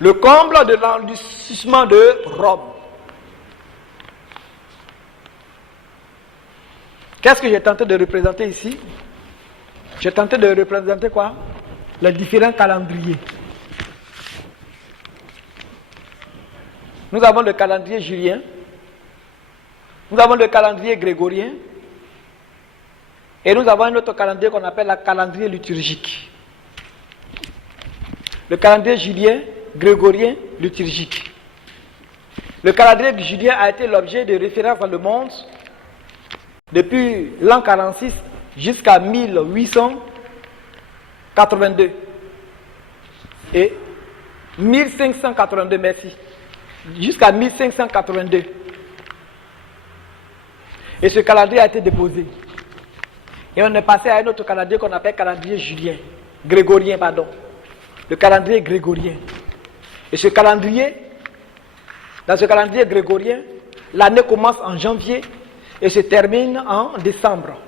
Le comble de l'endurcissement de Rome. Qu'est-ce que j'ai tenté de représenter ici? J'ai tenté de représenter quoi? Les différents calendriers. Nous avons le calendrier julien, nous avons le calendrier grégorien, et nous avons un autre calendrier qu'on appelle le calendrier liturgique. Le calendrier julien, grégorien, liturgique. Le calendrier julien a été l'objet de référence dans le monde depuis l'an 46 jusqu'à 1882. Et 1582, merci. Jusqu'à 1582. Et ce calendrier a été déposé. Et on est passé à un autre calendrier qu'on appelle calendrier julien. Grégorien, pardon. Le calendrier grégorien. Et ce calendrier, dans ce calendrier grégorien, l'année commence en janvier et se termine en décembre.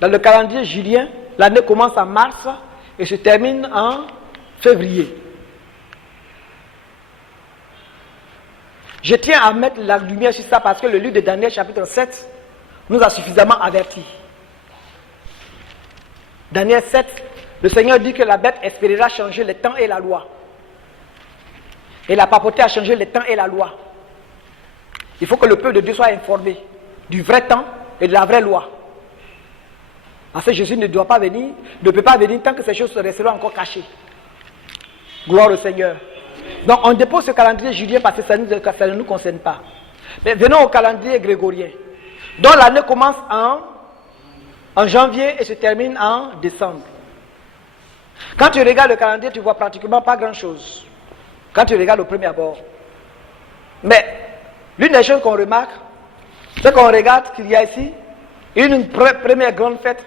Dans le calendrier julien, l'année commence en mars et se termine en février. Je tiens à mettre la lumière sur ça parce que le livre de Daniel chapitre 7 nous a suffisamment avertis. Daniel 7, le Seigneur dit que la bête espérera changer les temps et la loi. Et la papauté a changé les temps et la loi. Il faut que le peuple de Dieu soit informé du vrai temps et de la vraie loi. Parce que Jésus ne peut pas venir tant que ces choses resteront encore cachées. Gloire au Seigneur. Donc on dépose ce calendrier julien parce que ça ne nous concerne pas. Mais venons au calendrier grégorien, dont l'année commence en janvier et se termine en décembre. Quand tu regardes le calendrier, tu ne vois pratiquement pas grand-chose. Quand tu regardes au premier abord. Mais l'une des choses qu'on remarque, c'est qu'on regarde qu'il y a ici une première grande fête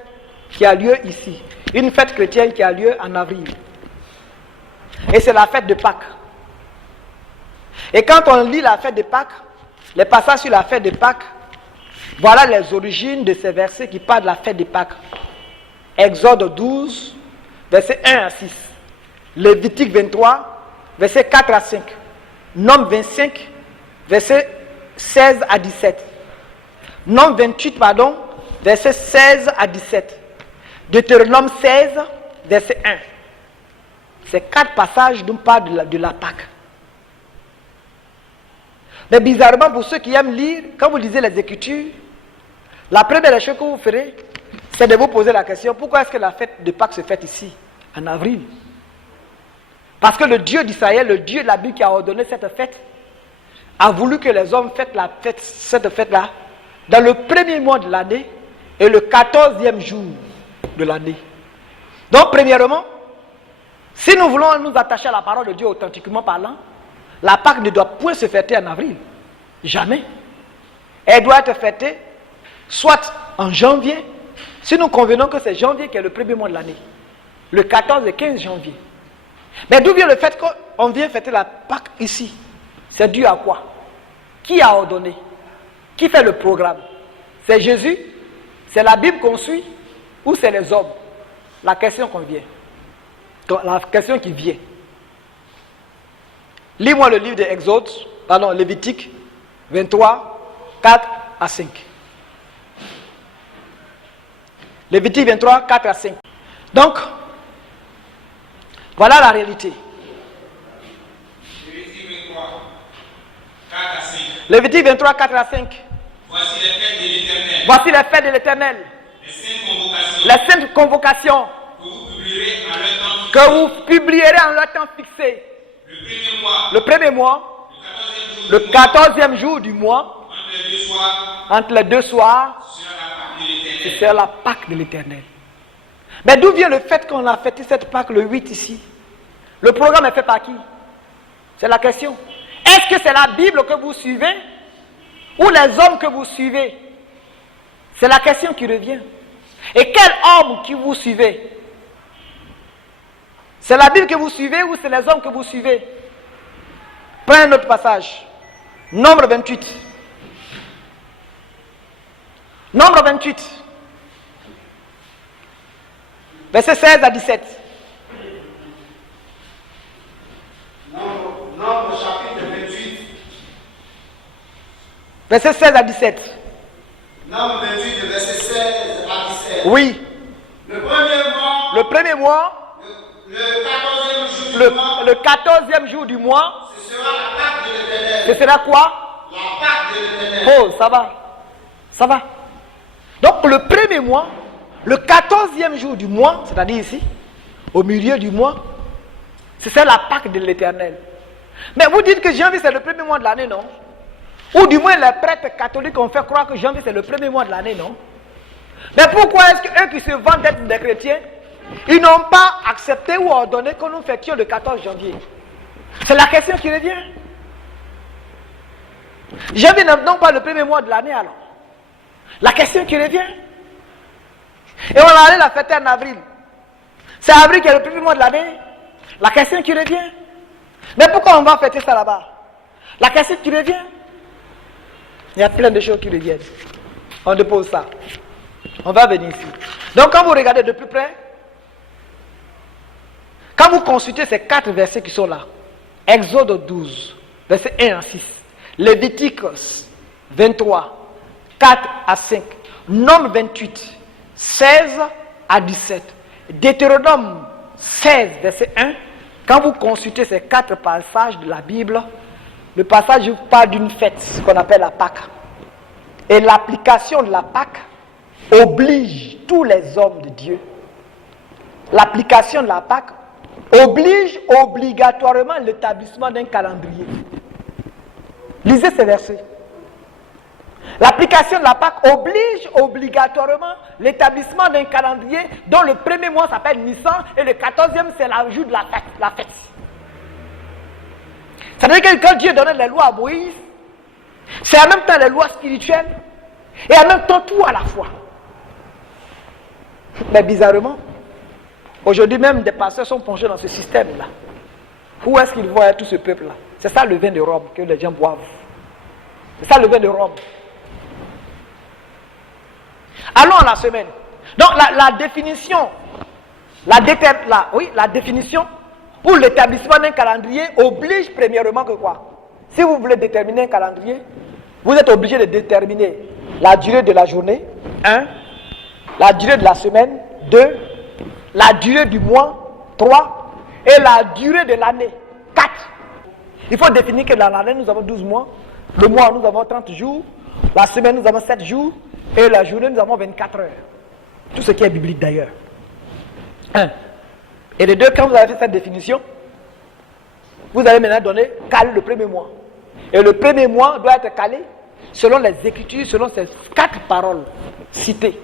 qui a lieu ici. Une fête chrétienne qui a lieu en avril. Et c'est la fête de Pâques. Et quand on lit la fête de Pâques, les passages sur la fête de Pâques, voilà les origines de ces versets qui parlent de la fête de Pâques. Exode 12, versets 1 à 6. Lévitique 23, versets 4 à 5. Nombre 25, versets 16 à 17. Nombre 28, versets 16 à 17. Deutéronome 16, verset 1. Ces 4 passages nous parlent de la Pâque. Mais bizarrement, pour ceux qui aiment lire, quand vous lisez les Écritures, la première des choses que vous ferez, c'est de vous poser la question, pourquoi est-ce que la fête de Pâques se fait ici, en avril? Parce que le Dieu d'Israël, le Dieu de la Bible qui a ordonné cette fête, a voulu que les hommes fêtent cette fête-là dans le premier mois de l'année et le 14e jour de l'année. Donc, premièrement, si nous voulons nous attacher à la parole de Dieu authentiquement parlant, la Pâque ne doit point se fêter en avril. Jamais. Elle doit être fêtée soit en janvier, si nous convenons que c'est janvier qui est le premier mois de l'année. Le 14 et 15 janvier. Mais d'où vient le fait qu'on vient fêter la Pâque ici? C'est dû à quoi? Qui a ordonné? Qui fait le programme? C'est Jésus? C'est la Bible qu'on suit? Ou c'est les hommes? La question qu'on vient. La question qui vient. Lis-moi le livre de Lévitique 23, 4 à 5. Lévitique 23, 4 à 5. Donc, voilà la réalité. Lévitique 23, 4 à 5. Voici les fêtes de l'Éternel. Voici les fêtes de l'Éternel. Les saintes convocations. Que vous publierez en leur temps fixé. Le premier mois. Le 14e jour du mois. Entre les deux soirs. C'est la Pâque de l'Éternel. Mais d'où vient le fait qu'on a fêté cette Pâque le 8 ici? Le programme est fait par qui? C'est la question. Est-ce que c'est la Bible que vous suivez ou les hommes que vous suivez? C'est la question qui revient. Et quel homme que vous suivez? C'est la Bible que vous suivez ou c'est les hommes que vous suivez? Prenez un autre passage. Nombre 28. Nombre 28. Verset 16 à 17. Verset 16 à 17. Nombre 28, de verset 16 à 17. Oui. Le premier mois, Le 14e jour du mois, le 14e jour du mois, ce sera la Pâque de l'Éternel. ce sera quoi? La Pâque de l'Éternel. Oh, ça va. Ça va. Donc le premier mois, le 14e jour du mois, c'est-à-dire ici, au milieu du mois, c'est ça la Pâque de l'Éternel. Mais vous dites que janvier c'est le premier mois de l'année, non? Ou du moins les prêtres catholiques ont fait croire que janvier c'est le premier mois de l'année, non? Mais pourquoi est-ce qu'eux qui se vantent d'être des chrétiens, ils n'ont pas accepté ou ordonné que nous fêtions le 14 janvier? C'est la question qui revient. Janvier n'est donc pas le premier mois de l'année alors. La question qui revient. Et on allait la fêter en avril. C'est avril qui est le premier mois de l'année. La question qui revient. Mais pourquoi on va fêter ça là-bas? La question qui revient. Il y a plein de choses qui reviennent. On dépose ça. On va venir ici. Donc quand vous regardez de plus près, quand vous consultez ces 4 versets qui sont là, Exode 12, verset 1 à 6, Lévitique 23, 4 à 5, Nombre 28, 16 à 17, Deutéronome 16, verset 1, quand vous consultez ces 4 passages de la Bible, le passage parle d'une fête qu'on appelle la Pâque. Et l'application de la Pâque oblige tous les hommes de Dieu. L'application de la Pâque oblige obligatoirement l'établissement d'un calendrier. Lisez ces versets. L'application de la Pâque oblige obligatoirement l'établissement d'un calendrier dont le premier mois s'appelle Nissan et le 14e c'est le jour de la fête. Ça veut dire que quand Dieu donnait les lois à Moïse, c'est en même temps les lois spirituelles et en même temps tout à la fois. Mais bizarrement, aujourd'hui même des pasteurs sont plongés dans ce système-là. Où est-ce qu'ils voient tout ce peuple-là? C'est ça le vin de Rome que les gens boivent. C'est ça le vin de Rome. Allons à la semaine. Donc la définition, la définition pour l'établissement d'un calendrier oblige premièrement que quoi? Si vous voulez déterminer un calendrier, vous êtes obligé de déterminer la durée de la journée, 1, la durée de la semaine, 2, la durée du mois, 3, et la durée de l'année, 4. Il faut définir que dans l'année, nous avons 12 mois, le mois, nous avons 30 jours, la semaine, nous avons 7 jours, et la journée, nous avons 24 heures. Tout ce qui est biblique d'ailleurs. 1. Et les deux, quand vous avez fait cette définition, vous allez maintenant donner, caler le premier mois. Et le premier mois doit être calé selon les Écritures, selon ces 4 paroles citées.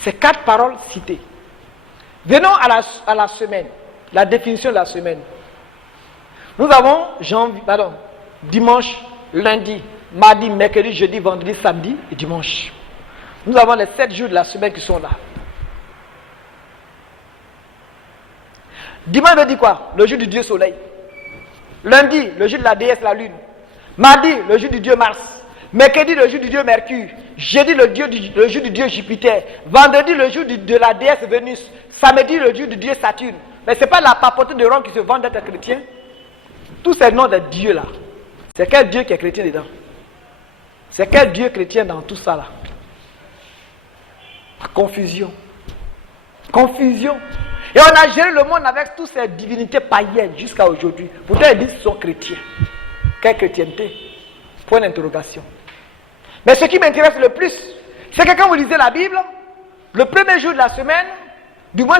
Ces 4 paroles citées. Venons à la semaine, la définition de la semaine. Nous avons dimanche, lundi, mardi, mercredi, jeudi, vendredi, samedi et dimanche. Nous avons les 7 jours de la semaine qui sont là. Dimanche veut dire quoi? Le jour du Dieu soleil. Lundi, le jour de la déesse la lune. Mardi, le jour du Dieu Mars. Mercredi, le jour du Dieu Mercure. Jeudi, le jour du Dieu Jupiter. Vendredi, le jour de la déesse Vénus. Samedi, le jour du Dieu Saturne. Mais ce n'est pas la papauté de Rome qui se vend d'être chrétien. Tous ces noms de dieux là. C'est quel Dieu qui est chrétien dedans? C'est quel Dieu chrétien dans tout ça là? Confusion. Confusion. Et on a géré le monde avec toutes ces divinités païennes jusqu'à aujourd'hui. Pourtant ils disent qu'ils sont chrétiens. Quelle chrétienté? Point d'interrogation. Mais ce qui m'intéresse le plus, c'est que quand vous lisez la Bible, le premier jour de la semaine, du moins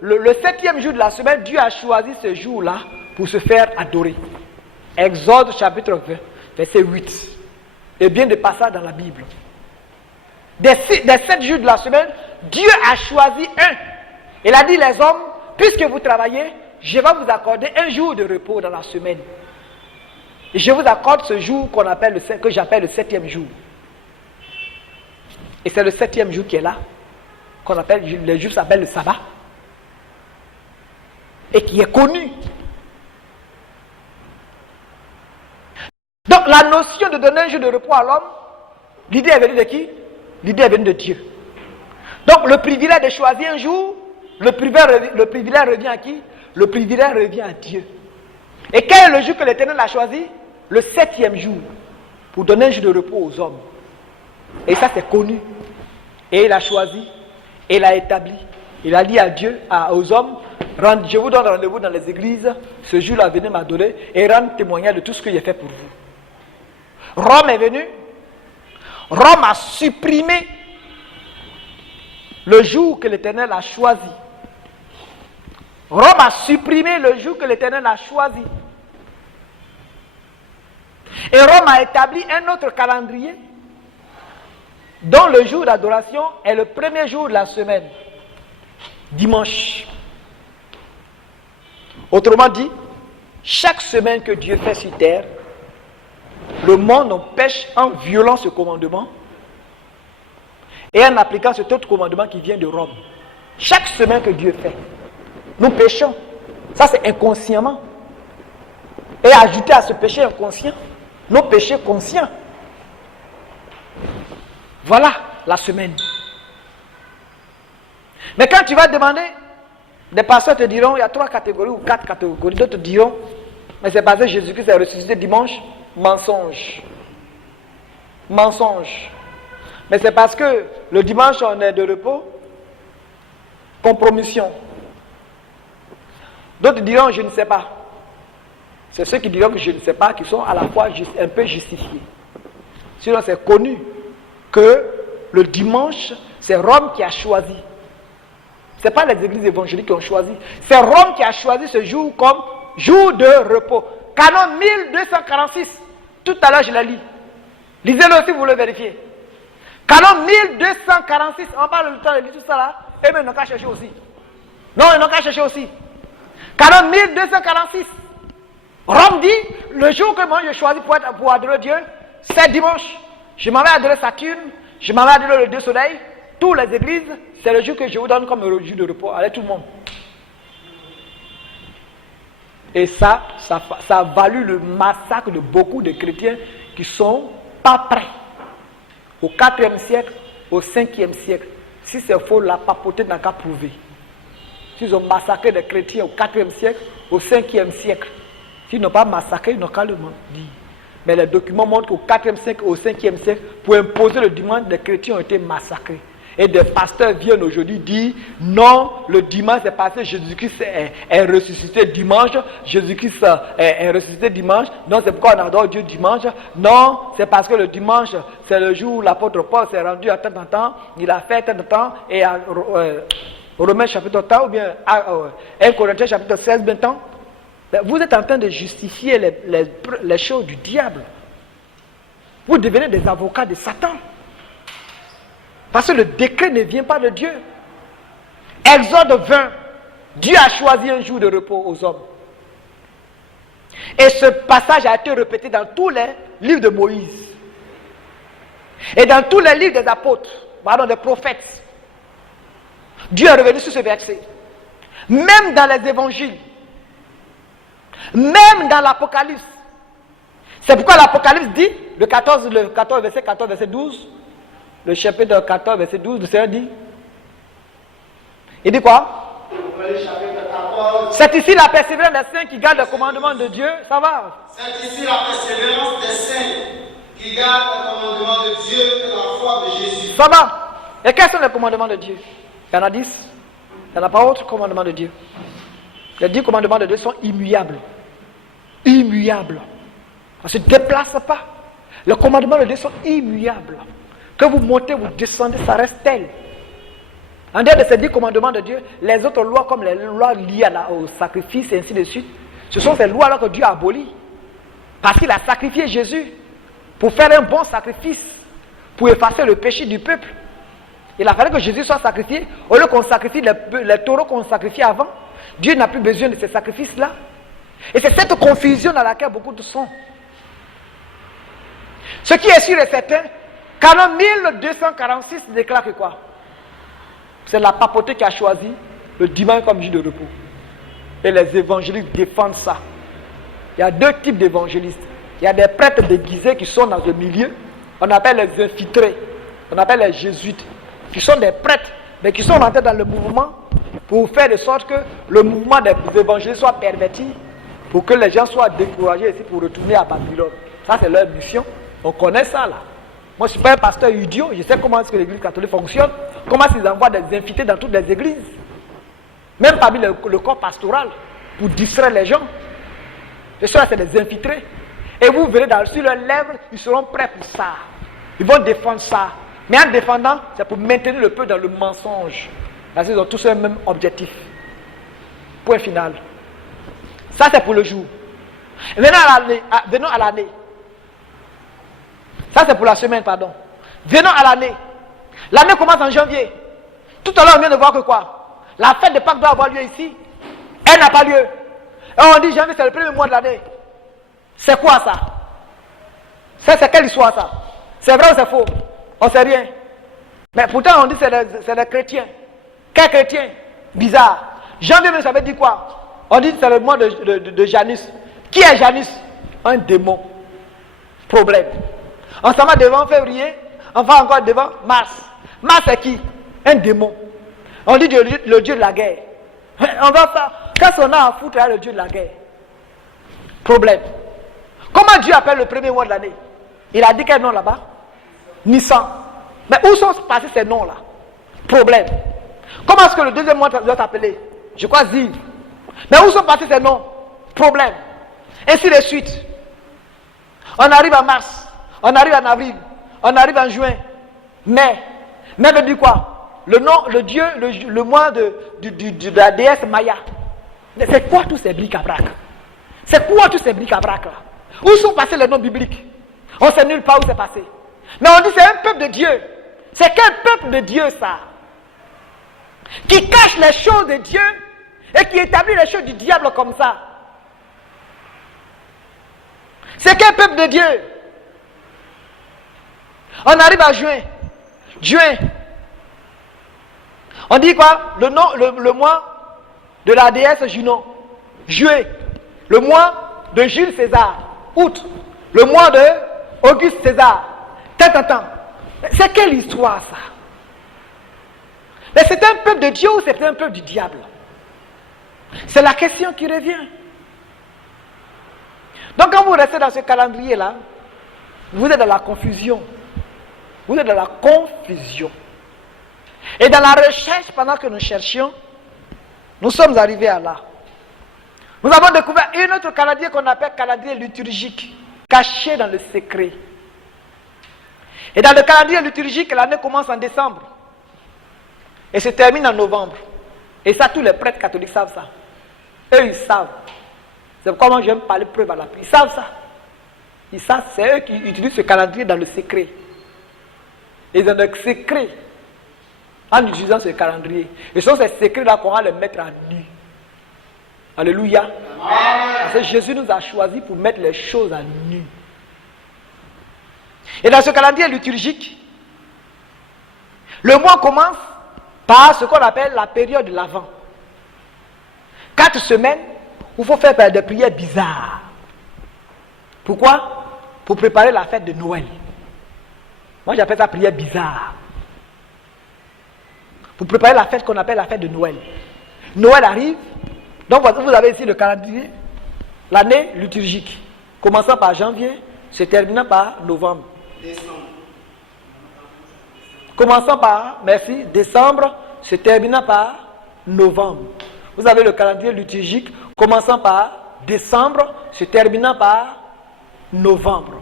le 7e jour de la semaine, Dieu a choisi ce jour-là pour se faire adorer. Exode chapitre 20, verset 8. Et bien des passages dans la Bible. Des 7 jours de la semaine, Dieu a choisi un. Il a dit les hommes, puisque vous travaillez, je vais vous accorder un jour de repos dans la semaine. Et je vous accorde ce jour que j'appelle le 7e jour. Et c'est le 7e jour qui est là, le jour s'appelle le sabbat. Et qui est connu. Donc la notion de donner un jour de repos à l'homme, l'idée est venue de qui? L'idée est venue de Dieu. Donc le privilège de choisir un jour, le privilège revient à qui? Le privilège revient à Dieu. Et quel est le jour que l'Éternel a choisi? le 7e jour pour donner un jour de repos aux hommes. Et ça c'est connu. Et il a choisi, et il a établi. Il a dit à Dieu, aux hommes, je vous donne rendez-vous dans les églises, ce jour-là venez m'adorer et rendre témoignage de tout ce que j'ai fait pour vous. Rome est venu, Rome a supprimé le jour que l'Éternel a choisi. Rome a supprimé le jour que l'Éternel a choisi. Et Rome a établi un autre calendrier dont le jour d'adoration est le premier jour de la semaine, dimanche. Autrement dit, chaque semaine que Dieu fait sur terre, le monde empêche en violant ce commandement et en appliquant cet autre commandement qui vient de Rome. Chaque semaine que Dieu fait, nous péchons. Ça c'est inconsciemment. Et ajouter à ce péché inconscient, nos péchés conscients. Voilà la semaine. Mais quand tu vas demander, des pasteurs te diront, il y a 3 catégories ou 4 catégories. D'autres te diront, mais c'est parce que Jésus-Christ est ressuscité dimanche. Mensonge. Mensonge. Mais c'est parce que le dimanche on est de repos. Compromission. D'autres diront, je ne sais pas. C'est ceux qui diront que je ne sais pas, qui sont à la fois un peu justifiés. Sinon c'est connu que le dimanche, c'est Rome qui a choisi. Ce n'est pas les églises évangéliques qui ont choisi. C'est Rome qui a choisi ce jour comme jour de repos. Canon 1246. Tout à l'heure, je l'ai lu. Lisez-le si vous voulez vérifier. Canon 1246. On parle le temps de lire tout ça là. Et bien, ils n'ont qu'à chercher aussi. Non, ils n'ont qu'à chercher aussi. Canon 1246. Rome dit, le jour que moi j'ai choisi pour adorer Dieu, c'est dimanche. Je m'en vais adorer Saturne, je m'en vais adorer le Dieu Soleil. Toutes les églises, c'est le jour que je vous donne comme le jour de repos. Allez tout le monde. Et ça a valu le massacre de beaucoup de chrétiens qui ne sont pas prêts. Au 4e siècle, au 5e siècle. Si c'est faux, la papauté n'a qu'à prouver. S'ils ont massacré des chrétiens au 4e siècle, au 5e siècle. S'ils n'ont pas massacré, ils n'ont qu'à le dire. Mais les documents montrent qu'au 4e siècle, au 5e siècle, pour imposer le dimanche, les chrétiens ont été massacrés. Et des pasteurs viennent aujourd'hui dire non, le dimanche c'est parce que Jésus-Christ est ressuscité dimanche. Jésus-Christ est ressuscité dimanche. Non, c'est pourquoi on adore Dieu dimanche. Non, c'est parce que le dimanche c'est le jour où l'apôtre Paul s'est rendu à tant de temps. Il a fait tant de temps. Et à Romains chapitre 3 ou bien à 1 Corinthiens chapitre 16 maintenant. Vous êtes en train de justifier les choses du diable. Vous devenez des avocats de Satan. Parce que le décret ne vient pas de Dieu. Exode 20. Dieu a choisi un jour de repos aux hommes. Et ce passage a été répété dans tous les livres de Moïse. Et dans tous les livres des apôtres, des prophètes. Dieu est revenu sur ce verset. Même dans les évangiles. Même dans l'Apocalypse. C'est pourquoi l'Apocalypse dit, le 14, verset 14, verset 12, le chapitre 14, verset 12, le Seigneur dit, il dit quoi? C'est ici la persévérance des saints qui gardent le commandement de Dieu, ça va? C'est ici la persévérance des saints qui gardent le commandement de Dieu et la foi de Jésus. Ça va? Et quels sont les commandements de Dieu? Il y en a 10. Il n'y en a pas autre commandement de Dieu. Les 10 commandements de Dieu sont immuables. Immuables. On ne se déplace pas. Les commandements de Dieu sont immuables. Que vous montez, vous descendez, ça reste tel. En dehors de ces 10 commandements de Dieu, les autres lois, comme les lois liées au sacrifice et ainsi de suite, ce sont ces lois-là que Dieu a abolies. Parce qu'il a sacrifié Jésus pour faire un bon sacrifice, pour effacer le péché du peuple. Il a fallu que Jésus soit sacrifié, au lieu qu'on sacrifie les taureaux qu'on sacrifiait avant. Dieu n'a plus besoin de ces sacrifices-là. Et c'est cette confusion dans laquelle beaucoup de sont. Ce qui est sûr et certain, Canon 1246 déclare que quoi? C'est la papauté qui a choisi le dimanche comme jour de repos. Et les évangélistes défendent ça. Il y a 2 types d'évangélistes. Il y a des prêtres déguisés qui sont dans le milieu. On appelle les infiltrés. On appelle les jésuites. Qui sont des prêtres, mais qui sont rentrés dans le mouvement pour faire de sorte que le mouvement des évangélistes soit perverti pour que les gens soient découragés ici pour retourner à Babylone. Ça, c'est leur mission. On connaît ça, là. Moi, je ne suis pas un pasteur idiot. Je sais comment est-ce que l'église catholique fonctionne. Comment est-ce qu'ils envoient des invités dans toutes les églises. Même parmi le corps pastoral, pour distraire les gens. Et cela, c'est des infiltrés. Et vous verrez sur leurs lèvres, ils seront prêts pour ça. Ils vont défendre ça. Mais en défendant, c'est pour maintenir le peuple dans le mensonge. Parce qu'ils ont tous le même objectif. Point final. Ça, c'est pour le jour. Venons à l'année. Ça, c'est pour la semaine, pardon. Venons à l'année. L'année commence en janvier. Tout à l'heure, on vient de voir que quoi? La fête de Pâques doit avoir lieu ici. Elle n'a pas lieu. Et on dit janvier, c'est le premier mois de l'année. C'est quoi ça? C'est quelle histoire ça? C'est vrai ou c'est faux? On ne sait rien. Mais pourtant, on dit que c'est des chrétiens. Quels chrétiens? Bizarre. Janvier, ça veut dire quoi? On dit que c'est le mois de Janus. Qui est Janus? Un démon. Problème. On s'en va devant février, on va encore devant Mars. Mars c'est qui? Un démon. On dit le dieu de la guerre. On va faire. Qu'est-ce qu'on a à foutre avec le dieu de la guerre? Problème. Comment Dieu appelle le premier mois de l'année? Il a dit quel nom là-bas? Nissan. Mais où sont passés ces noms-là? Problème. Comment est-ce que le deuxième mois doit s'appeler? Je crois Ziv. Mais où sont passés ces noms? Problème. Ainsi de suite. On arrive en mars. On arrive en avril, on arrive en juin, mai. Mai veut dire quoi? Le nom, le dieu, le mois de la déesse Maya. Mais c'est quoi tous ces bric-à-brac? C'est quoi tous ces bric-à-brac là? Où sont passés les noms bibliques? On ne sait nulle part où c'est passé. Mais on dit c'est un peuple de Dieu. C'est quel peuple de Dieu ça? Qui cache les choses de Dieu et qui établit les choses du diable comme ça. C'est quel peuple de Dieu? On arrive à juin. Juin. On dit quoi? Le mois de la déesse Junon. Juin. Le mois de Jules César. Août. Le mois de Auguste César. Tant. C'est quelle histoire ça? Mais c'est un peuple de Dieu ou c'est un peuple du diable? C'est la question qui revient. Donc quand vous restez dans ce calendrier-là, vous êtes dans la confusion. Vous êtes dans la confusion. Et dans la recherche, pendant que nous cherchions, nous sommes arrivés à là. Nous avons découvert un autre calendrier qu'on appelle calendrier liturgique, caché dans le secret. Et dans le calendrier liturgique, l'année commence en décembre. Et se termine en novembre. Et ça, tous les prêtres catholiques savent ça. Eux, ils savent. C'est pourquoi moi j'aime parler preuve à l'appui. Ils savent ça. Ils savent, c'est eux qui utilisent ce calendrier dans le secret. Et dans le secret, en utilisant ce calendrier, et ce sont ces secrets-là qu'on va les mettre à nu. Alléluia. Parce que Jésus nous a choisis pour mettre les choses à nu. Et dans ce calendrier liturgique, le mois commence par ce qu'on appelle la période de l'Avent. 4 semaines où il faut faire des prières bizarres. Pourquoi? Pour préparer la fête de Noël. Moi j'appelle ça prière bizarre. Pour préparer la fête qu'on appelle la fête de Noël. Noël arrive, donc vous avez ici le calendrier, l'année liturgique, commençant par janvier, se terminant par novembre. Commençant par, merci, décembre, se terminant par novembre. Vous avez le calendrier liturgique, commençant par décembre, se terminant par novembre.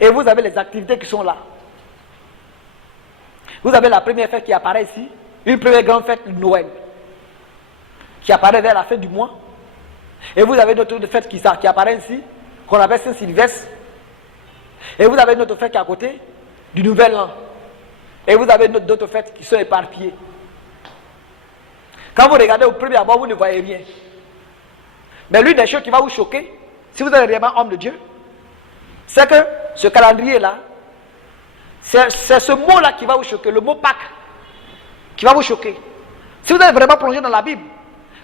Et vous avez les activités qui sont là. Vous avez la première fête qui apparaît ici, une première grande fête de Noël, qui apparaît vers la fin du mois. Et vous avez une autre fête qui apparaît ici, qu'on appelle Saint-Sylvestre. Et vous avez une autre fête qui est à côté, du Nouvel An. Et vous avez d'autres fêtes qui sont éparpillées. Quand vous regardez au premier abord, vous ne voyez rien. Mais l'une des choses qui va vous choquer, si vous êtes vraiment homme de Dieu, c'est que ce calendrier-là, c'est ce mot-là qui va vous choquer, le mot Pâques, qui va vous choquer. Si vous êtes vraiment plongé dans la Bible,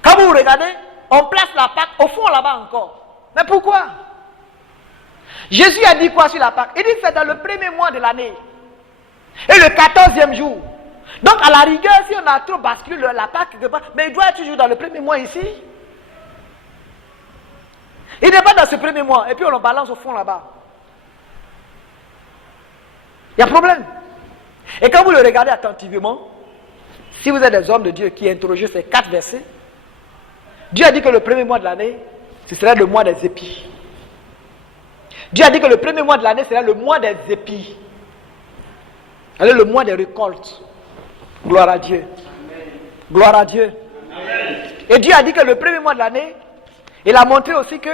quand vous regardez, on place la Pâques au fond là-bas encore. Mais pourquoi? Jésus a dit quoi sur la Pâques? Il dit que c'est dans le premier mois de l'année. Et le 14e jour. Donc à la rigueur, si on a trop basculé la Pâques quelque part, mais il doit être toujours dans le premier mois ici. Il n'est pas dans ce premier mois, et puis on le balance au fond là-bas. Il y a problème. Et quand vous le regardez attentivement, si vous êtes des hommes de Dieu qui interrogent ces 4 versets, Dieu a dit que le premier mois de l'année, ce serait le mois des épis. Dieu a dit que le premier mois de l'année serait le mois des épis. Alors le mois des récoltes. Gloire à Dieu. Gloire à Dieu. Et Dieu a dit que le premier mois de l'année, il a montré aussi que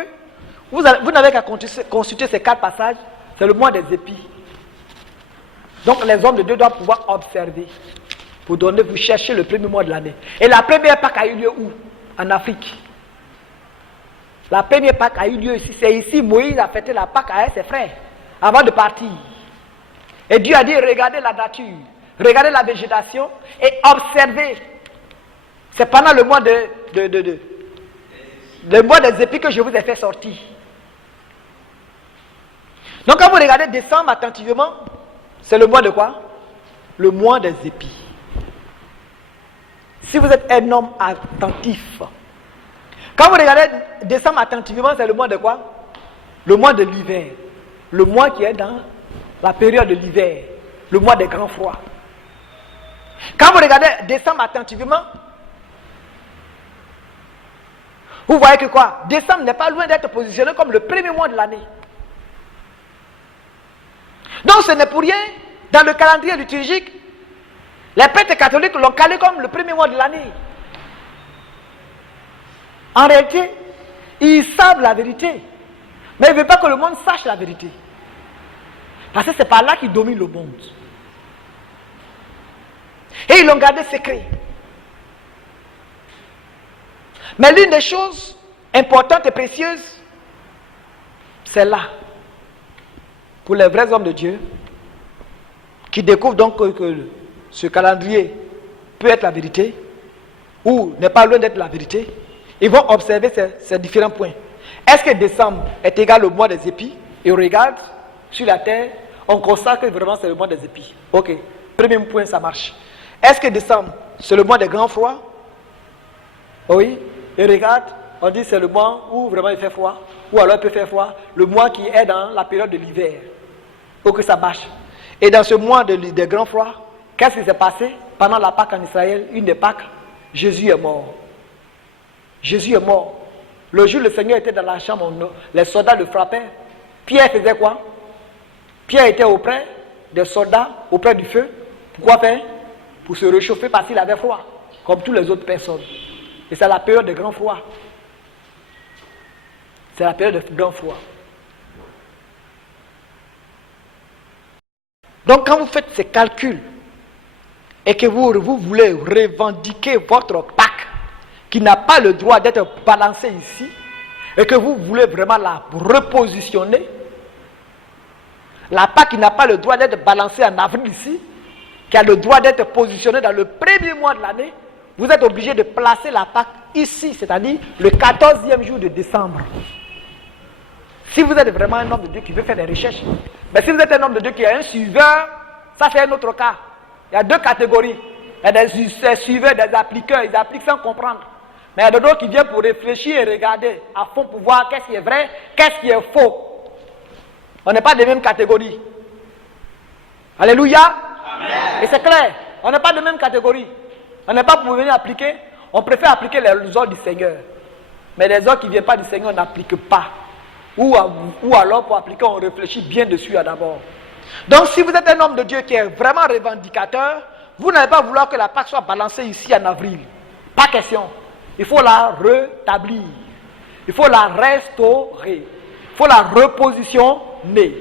vous n'avez qu'à consulter ces 4 passages, c'est le mois des épis. Donc les hommes de Dieu doivent pouvoir observer pour chercher le premier mois de l'année. Et la première Pâque a eu lieu où? En Afrique. La première Pâque a eu lieu ici. C'est ici Moïse a fêté la Pâque avec ses frères avant de partir. Et Dieu a dit, regardez la nature, regardez la végétation et observez. C'est pendant le mois le mois des épis que je vous ai fait sortir. Donc quand vous regardez décembre attentivement, c'est le mois de quoi? Le mois des épis. Si vous êtes un homme attentif, quand vous regardez décembre attentivement, c'est le mois de quoi? Le mois de l'hiver. Le mois qui est dans la période de l'hiver. Le mois des grands froids. Quand vous regardez décembre attentivement, vous voyez que quoi? Décembre n'est pas loin d'être positionné comme le premier mois de l'année. Donc ce n'est pour rien, dans le calendrier liturgique, les prêtres catholiques l'ont calé comme le premier mois de l'année. En réalité, ils savent la vérité, mais ils ne veulent pas que le monde sache la vérité. Parce que c'est par là qu'ils dominent le monde. Et ils l'ont gardé secret. Mais l'une des choses importantes et précieuses, c'est là, pour les vrais hommes de Dieu, qui découvrent donc que ce calendrier peut être la vérité, ou n'est pas loin d'être la vérité, ils vont observer ces différents points. Est-ce que décembre est égal au mois des épis? Et on regarde sur la terre, on constate que vraiment c'est le mois des épis. Ok, premier point, ça marche. Est-ce que décembre, c'est le mois des grands froids? Oui. Et regarde, on dit c'est le mois où vraiment il fait froid, ou alors il peut faire froid, le mois qui est dans la période de l'hiver. Ok, ça marche. Et dans ce mois des grands froids, qu'est-ce qui s'est passé pendant la Pâque en Israël? Une des Pâques, Jésus est mort. Jésus est mort. Le jour où le Seigneur était dans la chambre, les soldats le frappaient. Pierre faisait quoi? Pierre était auprès des soldats, auprès du feu. Pourquoi faire? Pour se réchauffer parce qu'il avait froid, comme toutes les autres personnes. Et c'est la période de grand froid. C'est la période de grand froid. Donc quand vous faites ces calculs et que vous voulez revendiquer votre Pâque qui n'a pas le droit d'être balancée ici et que vous voulez vraiment la repositionner, la Pâque qui n'a pas le droit d'être balancée en avril ici, qui a le droit d'être positionnée dans le premier mois de l'année, vous êtes obligé de placer la Pâque ici, c'est-à-dire le 14e jour de décembre. Si vous êtes vraiment un homme de Dieu qui veut faire des recherches, mais si vous êtes un homme de Dieu qui est un suiveur, ça c'est un autre cas. Il y a 2 catégories. Il y a des suiveurs, des appliqueurs, ils appliquent sans comprendre. Mais il y a d'autres qui viennent pour réfléchir et regarder à fond pour voir qu'est-ce qui est vrai, qu'est-ce qui est faux. On n'est pas des mêmes catégories. Alléluia. Amen. Et c'est clair, on n'est pas de même catégorie. On n'est pas pour venir appliquer, on préfère appliquer les ordres du Seigneur. Mais les ordres qui ne viennent pas du Seigneur, on n'applique pas. Ou alors pour appliquer, on réfléchit bien dessus d'abord. Donc si vous êtes un homme de Dieu qui est vraiment revendicateur, vous n'allez pas vouloir que la Pâque soit balancée ici en avril. Pas question. Il faut la rétablir. Il faut la restaurer. Il faut la repositionner.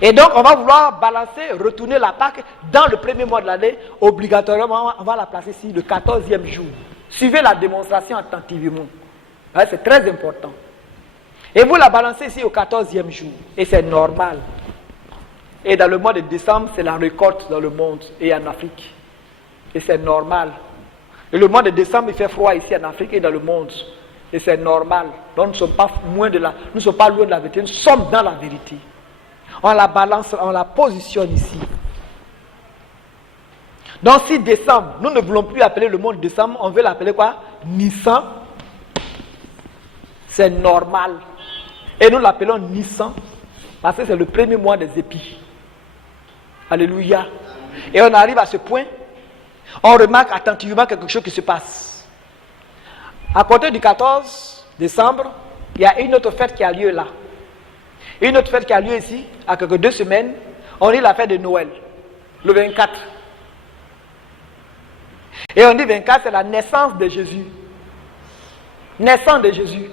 Et donc, on va vouloir balancer, retourner la Pâque dans le premier mois de l'année. Obligatoirement, on va la placer ici le 14e jour. Suivez la démonstration attentivement. C'est très important. Et vous la balancez ici au 14e jour. Et c'est normal. Et dans le mois de décembre, c'est la récolte dans le monde et en Afrique. Et c'est normal. Et le mois de décembre, il fait froid ici en Afrique et dans le monde. Et c'est normal. Donc nous ne sommes pas loin de la vérité. Nous sommes dans la vérité. On la balance, on la positionne ici. Donc si décembre, nous ne voulons plus appeler le mois de décembre, on veut l'appeler quoi? Nissan. C'est normal. Et nous l'appelons Nissan parce que c'est le premier mois des épis. Alléluia. Et on arrive à ce point, on remarque attentivement quelque chose qui se passe. À côté du 14 décembre, il y a une autre fête qui a lieu là. Une autre fête qui a lieu ici, à quelques 2 semaines, on dit la fête de Noël, le 24. Et on dit 24, c'est la naissance de Jésus. Naissance de Jésus.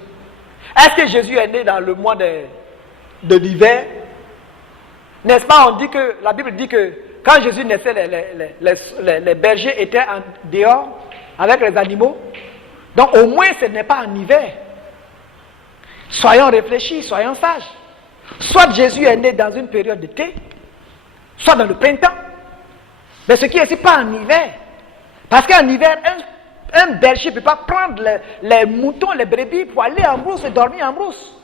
Est-ce que Jésus est né dans le mois de l'hiver? N'est-ce pas, on dit que, la Bible dit que quand Jésus naissait, les bergers étaient dehors avec les animaux. Donc au moins ce n'est pas en hiver. Soyons réfléchis, soyons sages. Soit Jésus est né dans une période d'été, soit dans le printemps. Mais ce qui est ici, pas en hiver. Parce qu'en hiver, un berger ne peut pas prendre les moutons, les brebis pour aller en brousse et dormir en brousse.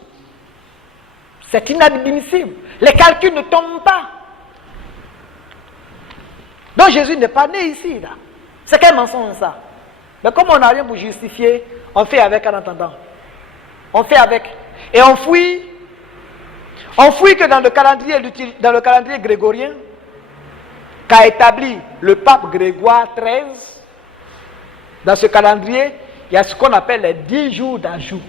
C'est inadmissible. Les calculs ne tombent pas. Donc Jésus n'est pas né ici, là. C'est quel mensonge ça? Mais comme on n'a rien pour justifier, on fait avec en attendant. On fait avec. Et on fouille. On fouille que dans le calendrier grégorien, qu'a établi le pape Grégoire XIII, dans ce calendrier, il y a ce qu'on appelle les 10 jours d'ajout.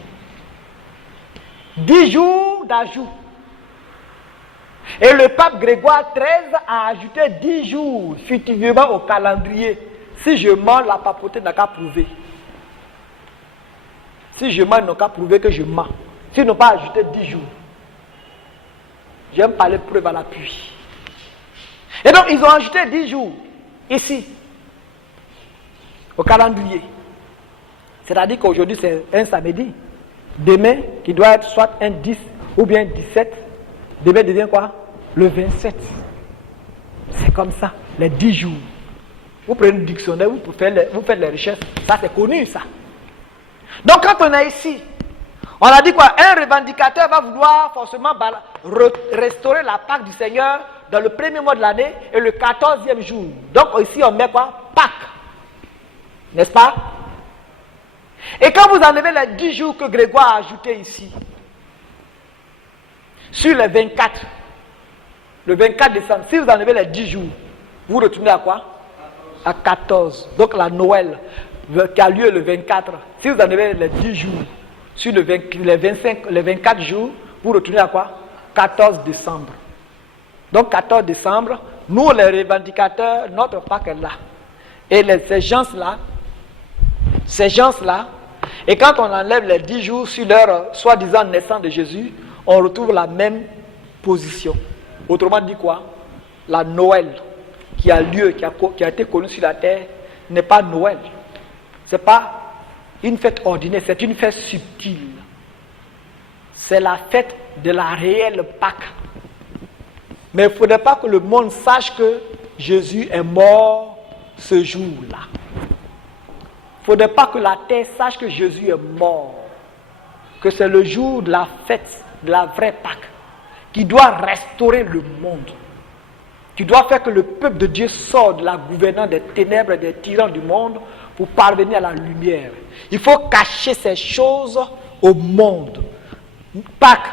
10 jours d'ajout. Et le pape Grégoire XIII a ajouté 10 jours fictivement au calendrier. Si je mens, la papauté n'a qu'à prouver. Si je mens, ils n'ont qu'à prouver que je mens. S'ils n'ont pas ajouté 10 jours. J'aime parler preuve à l'appui. Et donc, ils ont ajouté 10 jours, ici, au calendrier. C'est-à-dire qu'aujourd'hui, c'est un samedi. Demain, qui doit être soit un 10 ou bien 17. Demain devient quoi? Le 27. C'est comme ça, les 10 jours. Vous prenez le dictionnaire, vous faites les recherches. Ça, c'est connu, ça. Donc, quand on est ici, on a dit quoi? Un revendicateur va vouloir forcément restaurer la Pâque du Seigneur dans le premier mois de l'année et le 14e jour. Donc ici on met quoi? Pâques. N'est-ce pas? Et quand vous enlevez les 10 jours que Grégoire a ajoutés ici, sur les 24, le 24 décembre, si vous enlevez les 10 jours, vous retournez à quoi? À 14. Donc la Noël qui a lieu le 24. Si vous enlevez les 10 jours, sur les 24 jours, vous retournez à quoi? 14 décembre. Donc 14 décembre, nous les revendicateurs, notre Pâques est là. Et ces gens-là, et quand on enlève les 10 jours sur leur soi-disant naissance de Jésus, on retrouve la même position. Autrement dit quoi? La Noël qui a lieu, qui a été connue sur la terre, n'est pas Noël. Ce n'est pas une fête ordinaire, c'est une fête subtile. C'est la fête de la réelle Pâque. Mais il ne faudrait pas que le monde sache que Jésus est mort ce jour-là. Il ne faudrait pas que la terre sache que Jésus est mort. Que c'est le jour de la fête, de la vraie Pâque, qui doit restaurer le monde. Qui doit faire que le peuple de Dieu sorte de la gouvernance des ténèbres et des tyrans du monde pour parvenir à la lumière. Il faut cacher ces choses au monde. Pâques,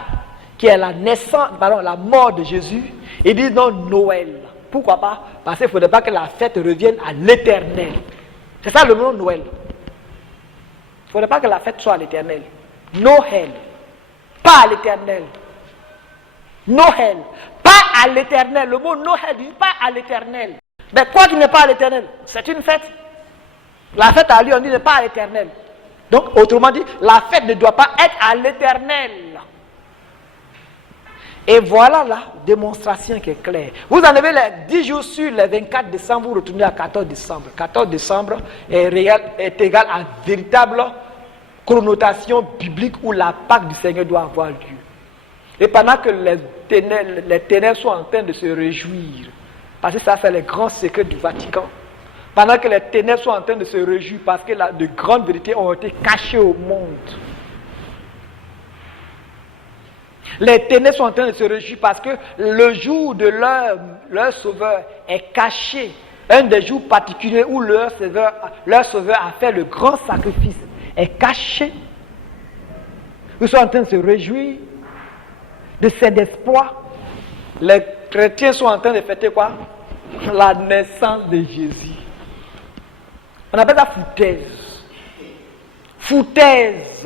qui est la naissance, la mort de Jésus, ils disent non, Noël. Pourquoi pas? Parce qu'il ne faudrait pas que la fête revienne à l'éternel. C'est ça le nom Noël. Il ne faudrait pas que la fête soit à l'éternel. Noël. Pas à l'éternel. Noël. Pas à l'éternel. Le mot Noël dit pas à l'éternel. Mais quoi qui n'est pas à l'éternel? C'est une fête. La fête a lieu, on dit n'est pas à l'éternel. Donc, autrement dit, la fête ne doit pas être à l'éternel. Et voilà la démonstration qui est claire. Vous enlevez les 10 jours sur les 24 décembre, vous retournez à 14 décembre. 14 décembre est égal à véritable connotation biblique où la Pâque du Seigneur doit avoir lieu. Et pendant que les ténèbres sont en train de se réjouir, parce que ça c'est les grands secrets du Vatican, pendant que les ténèbres sont en train de se réjouir parce que de grandes vérités ont été cachées au monde. Les ténèbres sont en train de se réjouir parce que le jour de leur sauveur est caché. Un des jours particuliers où leur sauveur a fait le grand sacrifice est caché. Ils sont en train de se réjouir de cet exploit. Les chrétiens sont en train de fêter quoi? La naissance de Jésus. On appelle ça foutaise. Foutaise.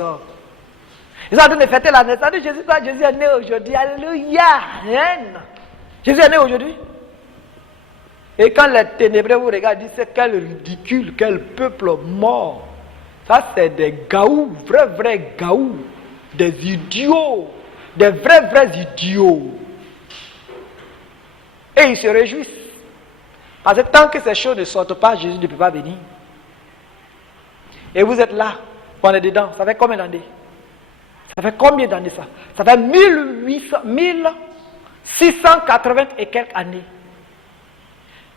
Ils sont en train de fêter la naissance de Jésus. Jésus est né aujourd'hui. Alléluia. Jésus est né aujourd'hui. Et quand les ténébreux vous regardent, ils disent quel ridicule, quel peuple mort. Ça, c'est des gaous, vrais gaous. Des idiots. Des vrais idiots. Et ils se réjouissent. Parce que tant que ces choses ne sortent pas, Jésus ne peut pas venir. Et vous êtes là, on est dedans. Ça fait combien d'années? Ça fait combien d'années ça? Ça fait 1680 et quelques années.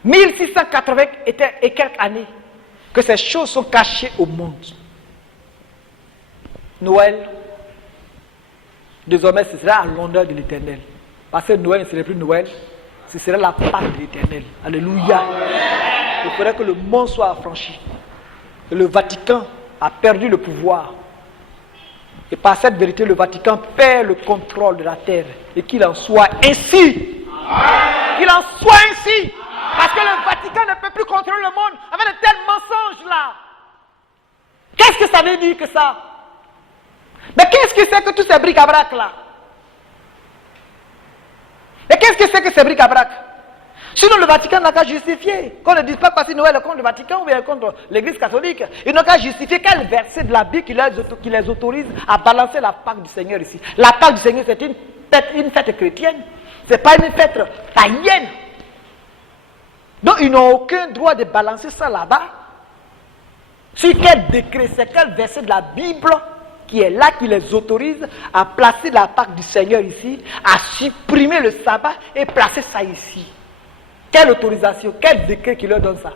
1680 et quelques années que ces choses sont cachées au monde. Noël, désormais ce sera à l'honneur de l'Éternel. Parce que Noël ne serait plus Noël, ce serait la Pâque de l'Éternel. Alléluia. Il faudrait que le monde soit affranchi. Et le Vatican a perdu le pouvoir. Et par cette vérité, le Vatican perd le contrôle de la terre. Et qu'il en soit ainsi. Qu'il en soit ainsi. Parce que le Vatican ne peut plus contrôler le monde avec de tels mensonges là. Qu'est-ce que ça veut dire que ça? Mais qu'est-ce que c'est que tous ces bric-à-brac là? Et qu'est-ce que c'est que ces bric-à-brac? Sinon le Vatican n'a qu'à justifier. Qu'on ne dise pas passer Noël contre le Vatican ou bien contre l'Église catholique. Ils n'ont qu'à justifier quel verset de la Bible qui les autorise à balancer la Pâque du Seigneur ici. La Pâque du Seigneur, c'est une fête chrétienne. Ce n'est pas une fête païenne. Donc ils n'ont aucun droit de balancer ça là-bas. Sur quel décret, c'est quel verset de la Bible qui est là, qui les autorise à placer la Pâque du Seigneur ici, à supprimer le sabbat et placer ça ici? Quelle autorisation, quel décret qui leur donne ça?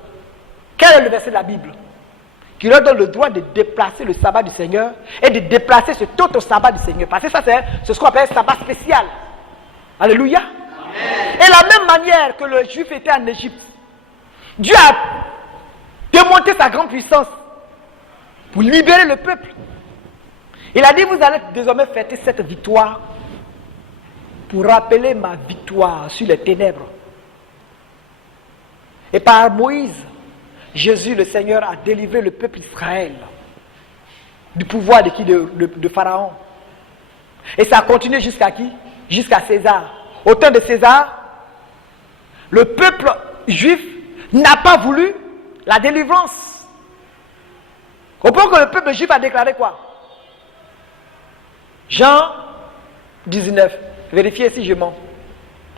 Quel est le verset de la Bible qui leur donne le droit de déplacer le sabbat du Seigneur et de déplacer ce autre sabbat du Seigneur? Parce que ça, c'est ce qu'on appelle un sabbat spécial. Alléluia. Amen. Et la même manière que le juif était en Égypte, Dieu a démonté sa grande puissance pour libérer le peuple. Il a dit, vous allez désormais fêter cette victoire pour rappeler ma victoire sur les ténèbres. Et par Moïse, Jésus, le Seigneur, a délivré le peuple d'Israël du pouvoir de qui? De Pharaon. Et ça a continué jusqu'à qui? Jusqu'à César. Au temps de César, le peuple juif n'a pas voulu la délivrance. Au point que le peuple juif a déclaré quoi? Jean 19. Vérifiez si je mens.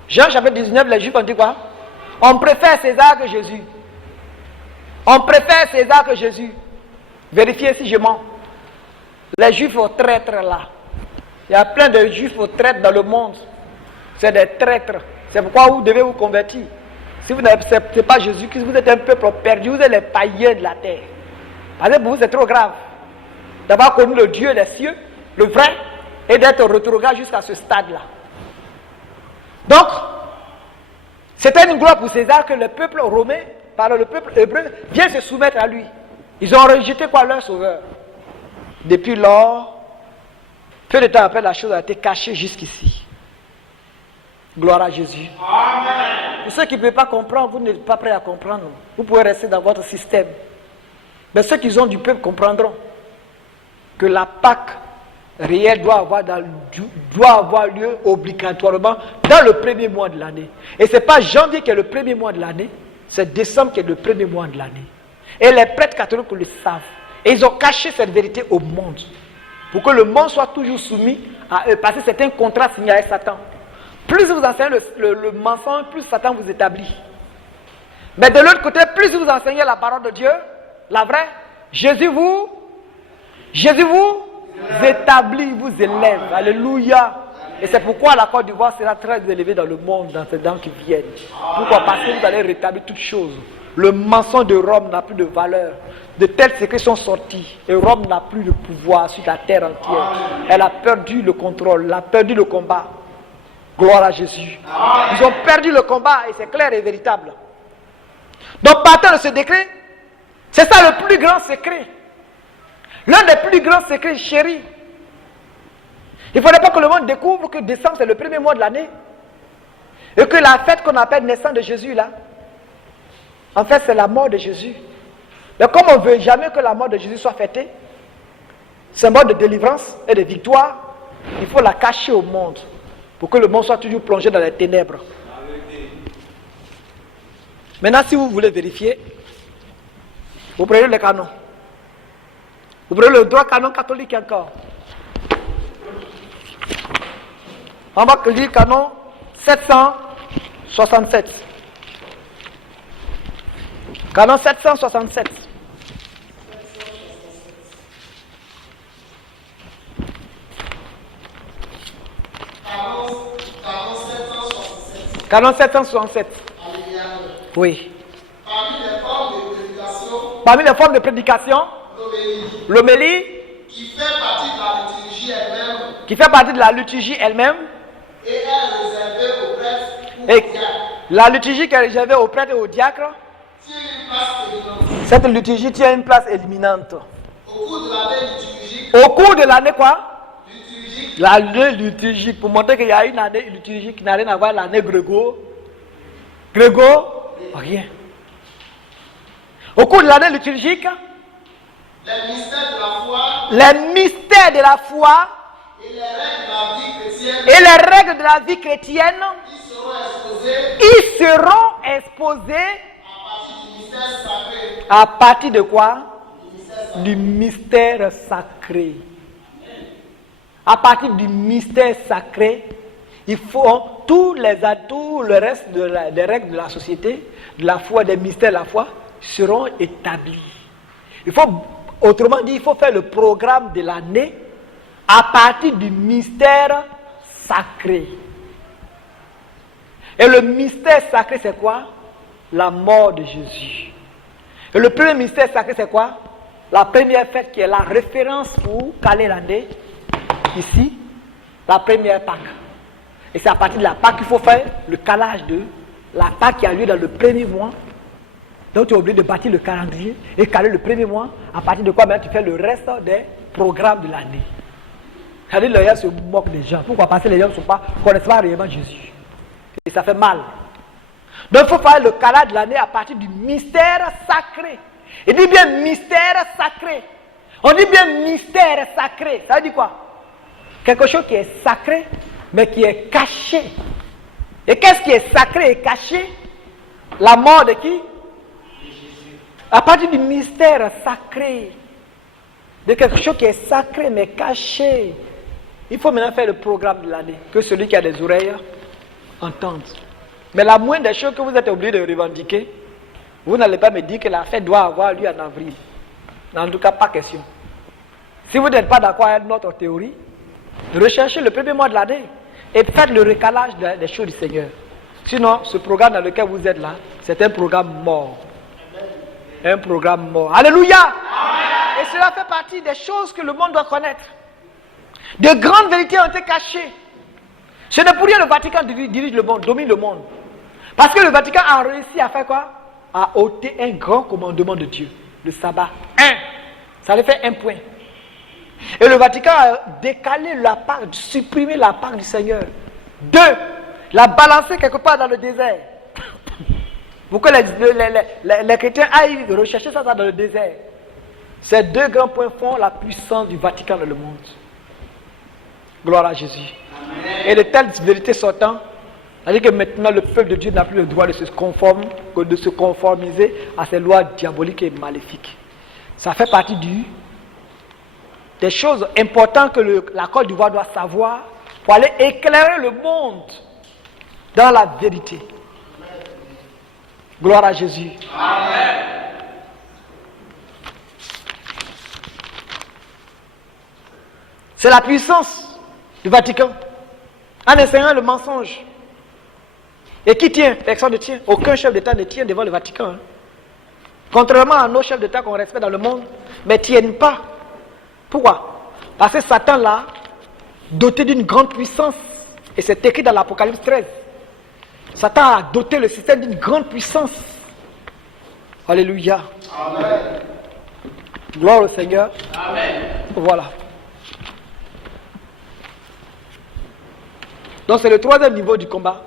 Jean chapitre 19, les juifs ont dit quoi? On préfère César que Jésus. On préfère César que Jésus. Vérifiez si je mens. Les juifs aux traîtres là. Il y a plein de juifs aux traîtres dans le monde. C'est des traîtres. C'est pourquoi vous devez vous convertir. Si vous n'acceptez pas Jésus-Christ, vous êtes un peuple perdu, vous êtes les païens de la terre. Parce que pour vous, c'est trop grave d'avoir connu le Dieu des cieux, le vrai, et d'être rétrograde jusqu'à ce stade-là. Donc, c'était une gloire pour César que le peuple romain, par le peuple hébreu, vient se soumettre à lui. Ils ont rejeté quoi? Leur sauveur. Depuis lors, peu de temps après, la chose a été cachée jusqu'ici. Gloire à Jésus. Amen. Pour ceux qui ne peuvent pas comprendre, vous n'êtes pas prêts à comprendre. Vous pouvez rester dans votre système. Mais ceux qui ont du peuple comprendront que la Pâque réelle doit avoir lieu obligatoirement dans le premier mois de l'année. Et ce n'est pas janvier qui est le premier mois de l'année, c'est décembre qui est le premier mois de l'année. Et les prêtres catholiques le savent. Et ils ont caché cette vérité au monde. Pour que le monde soit toujours soumis à eux. Parce que c'est un contrat signé avec Satan. Plus vous enseignez le mensonge, plus Satan vous établit. Mais de l'autre côté, plus vous enseignez la parole de Dieu, la vraie, Jésus vous établit, vous élève. Alléluia. Et c'est pourquoi la Côte d'Ivoire sera très élevée dans le monde dans ces temps qui viennent. Pourquoi? Parce que vous allez rétablir toutes choses. Le mensonge de Rome n'a plus de valeur. De tels secrets sont sortis. Et Rome n'a plus de pouvoir sur la terre entière. Elle a perdu le contrôle, elle a perdu le combat. Gloire à Jésus. Ils ont perdu le combat et c'est clair et véritable. Donc partant de ce décret, c'est ça le plus grand secret. L'un des plus grands secrets chéris Il ne faudrait pas que le monde découvre que décembre c'est le premier mois de l'année. Et que la fête qu'on appelle naissance de Jésus là, en fait c'est la mort de Jésus. Mais comme on ne veut jamais que la mort de Jésus soit fêtée, symbole de délivrance et de victoire, il faut la cacher au monde pour que le monde soit toujours plongé dans les ténèbres. Maintenant, si vous voulez vérifier, vous prenez le canon. Vous prenez le droit canon catholique encore. On va lire le canon 767. Canon 767. Canon 767. Oui. Parmi les formes de prédication, l'homélie, qui fait partie de la liturgie elle-même, qui fait partie de la liturgie elle-même, et est réservée aux prêtres ou aux et diacres. la liturgie qui est réservée aux prêtres et aux diacres, Tient une place éminente. cette liturgie tient une place éminente. Au cours de l'année liturgique, Au cours de l'année quoi? liturgique, L'année liturgique, pour montrer qu'il y a une année liturgique qui n'a rien à voir avec l'année Grégo. Grégo, rien. Au cours de l'année liturgique, les mystères de la foi les mystères de la foi et les règles de la vie chrétienne, et les règles de la vie chrétienne, ils seront exposés ils seront exposés à partir du mystère sacré. à partir de quoi? Du mystère sacré. À partir du mystère sacré, il faut tout le reste des règles de la société, de la foi, des mystères de la foi, seront établis. Il faut, autrement dit, il faut faire le programme de l'année à partir du mystère sacré. Et le mystère sacré, c'est quoi? La mort de Jésus. Et le premier mystère sacré, c'est quoi? La première fête qui est la référence pour caler l'année. Ici, la première Pâque. Et c'est à partir de la Pâque qu'il faut faire le calage de la Pâque qui a lieu dans le premier mois. Donc tu es obligé de bâtir le calendrier et caler le premier mois. À partir de quoi maintenant tu fais le reste des programmes de l'année. C'est-à-dire les gens se moquent des gens. Pourquoi? Parce que les gens ne connaissent pas réellement Jésus. Et ça fait mal. Donc il faut faire le calage de l'année à partir du mystère sacré. Il dit bien mystère sacré. On dit bien mystère sacré. Ça veut dire quoi? Quelque chose qui est sacré, mais qui est caché. Et qu'est-ce qui est sacré et caché? La mort de qui? À partir du mystère sacré. De quelque chose qui est sacré, mais caché. Il faut maintenant faire le programme de l'année. Que celui qui a des oreilles entende. Mais la moindre des choses que vous êtes obligé de revendiquer, vous n'allez pas me dire que la fête doit avoir lieu en avril. En tout cas, pas question. Si vous n'êtes pas d'accord avec notre théorie, recherchez le premier mois de l'année et faites le recalage des choses du Seigneur. Sinon, ce programme dans lequel vous êtes là, c'est un programme mort. Un programme mort. Alléluia! Amen. Et cela fait partie des choses que le monde doit connaître. De grandes vérités ont été cachées. Ce n'est pour rien que le Vatican dirige le monde, domine le monde. Parce que le Vatican a réussi à faire quoi? À ôter un grand commandement de Dieu, le sabbat. Ça lui fait un point. Et le Vatican a décalé la part, supprimé la part du Seigneur. 2, l'a balancé quelque part dans le désert. Pour que les chrétiens aillent rechercher ça dans le désert. Ces 2 grands points font la puissance du Vatican dans le monde. Gloire à Jésus. Amen. Et de telles vérités sortant, c'est-à-dire que maintenant le peuple de Dieu n'a plus le droit de se conformiser à ces lois diaboliques et maléfiques. Ça fait partie des choses importantes que la Côte d'Ivoire doit savoir pour aller éclairer le monde dans la vérité. Gloire à Jésus. Amen. C'est la puissance du Vatican en enseignant le mensonge. Et qui tient? Personne ne tient. Aucun chef d'État ne tient devant le Vatican. Hein. Contrairement à nos chefs d'État qu'on respecte dans le monde, mais ne tiennent pas. Pourquoi? Parce que Satan l'a doté d'une grande puissance. Et c'est écrit dans l'Apocalypse 13. Satan a doté le système d'une grande puissance. Alléluia. Amen. Gloire au Seigneur. Amen. Voilà. Donc c'est le troisième niveau du combat.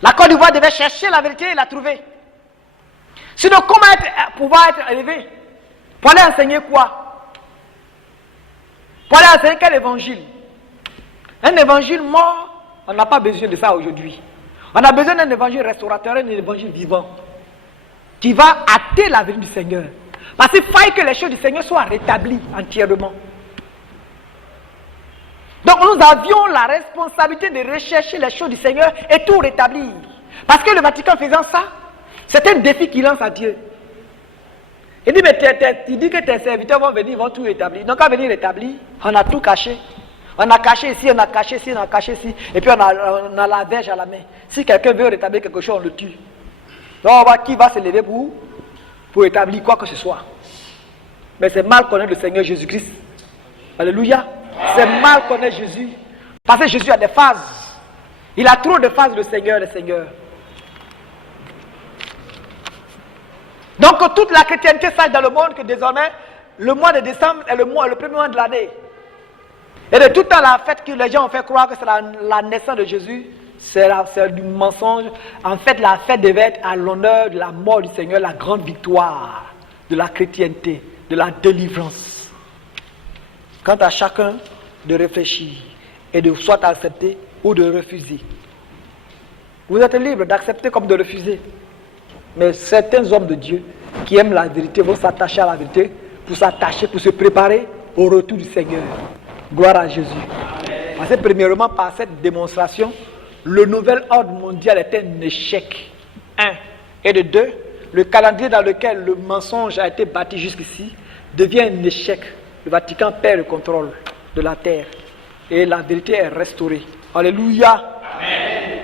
La Côte d'Ivoire devait chercher la vérité et la trouver. Sinon, comment pouvoir être élevé? Pour aller enseigner quoi? Pour aller enseigner quel évangile? Un évangile mort, on n'a pas besoin de ça aujourd'hui. On a besoin d'un évangile restaurateur, un évangile vivant, qui va hâter la venue du Seigneur. Parce qu'il faut que les choses du Seigneur soient rétablies entièrement. Donc nous avions la responsabilité de rechercher les choses du Seigneur et tout rétablir. Parce que le Vatican faisant ça, c'est un défi qu'il lance à Dieu. Il dit, mais tu dis que tes serviteurs vont venir, ils vont tout rétablir. Donc, à venir rétablir, on a tout caché. On a caché ici, on a caché ici, on a caché ici. Et puis, on a la verge à la main. Si quelqu'un veut rétablir quelque chose, on le tue. Donc, on voit qui va se lever pour établir quoi que ce soit. Mais c'est mal connaître le Seigneur Jésus-Christ. Alléluia. C'est mal connaître Jésus. Parce que Jésus a des phases. Il a trop de phases, le Seigneur. Donc toute la chrétienté sache dans le monde que désormais le mois de décembre est le premier mois de l'année. Et de tout temps la fête que les gens ont fait croire que c'est la naissance de Jésus, c'est du mensonge. En fait, la fête devait être à l'honneur de la mort du Seigneur, la grande victoire de la chrétienté, de la délivrance. Quant à chacun de réfléchir et de soit accepter ou de refuser. Vous êtes libre d'accepter comme de refuser. Mais certains hommes de Dieu qui aiment la vérité vont s'attacher à la vérité pour se préparer au retour du Seigneur. Gloire à Jésus. Parce que premièrement, par cette démonstration, le nouvel ordre mondial est un échec. Un. Et de deux, le calendrier dans lequel le mensonge a été bâti jusqu'ici devient un échec. Le Vatican perd le contrôle de la terre et la vérité est restaurée. Alléluia. Amen.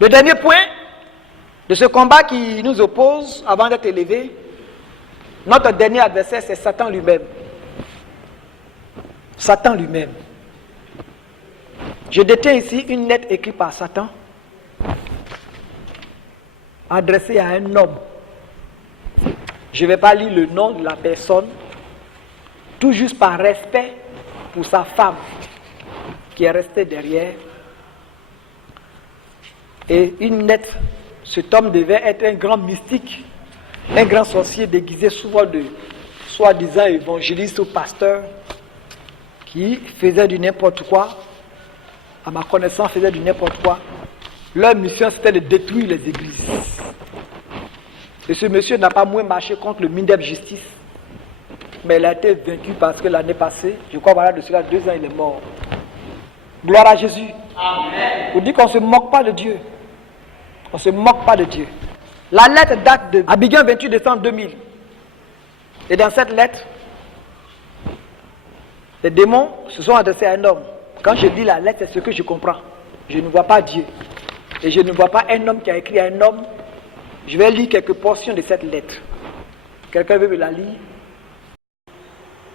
Le dernier point de ce combat qui nous oppose avant d'être élevé, notre dernier adversaire, c'est Satan lui-même. Satan lui-même. Je détiens ici une lettre écrite par Satan, adressée à un homme. Je ne vais pas lire le nom de la personne, tout juste par respect pour sa femme qui est restée derrière. Et une lettre, cet homme devait être un grand mystique, un grand sorcier déguisé souvent de soi-disant évangéliste ou pasteur qui faisait du n'importe quoi, à ma connaissance faisait du n'importe quoi. Leur mission c'était de détruire les églises. Et ce monsieur n'a pas moins marché contre le Mindeb Justice, mais il a été vaincu parce que l'année passée, je crois voilà de cela 2 ans, il est mort. Gloire à Jésus. Amen. On dit qu'on ne se moque pas de Dieu. On ne se moque pas de Dieu. La lettre date de Abidjan 28 décembre 2000. Et dans cette lettre, les démons se sont adressés à un homme. Quand je lis la lettre, c'est ce que je comprends. Je ne vois pas Dieu. Et je ne vois pas un homme qui a écrit à un homme. Je vais lire quelques portions de cette lettre. Quelqu'un veut me la lire?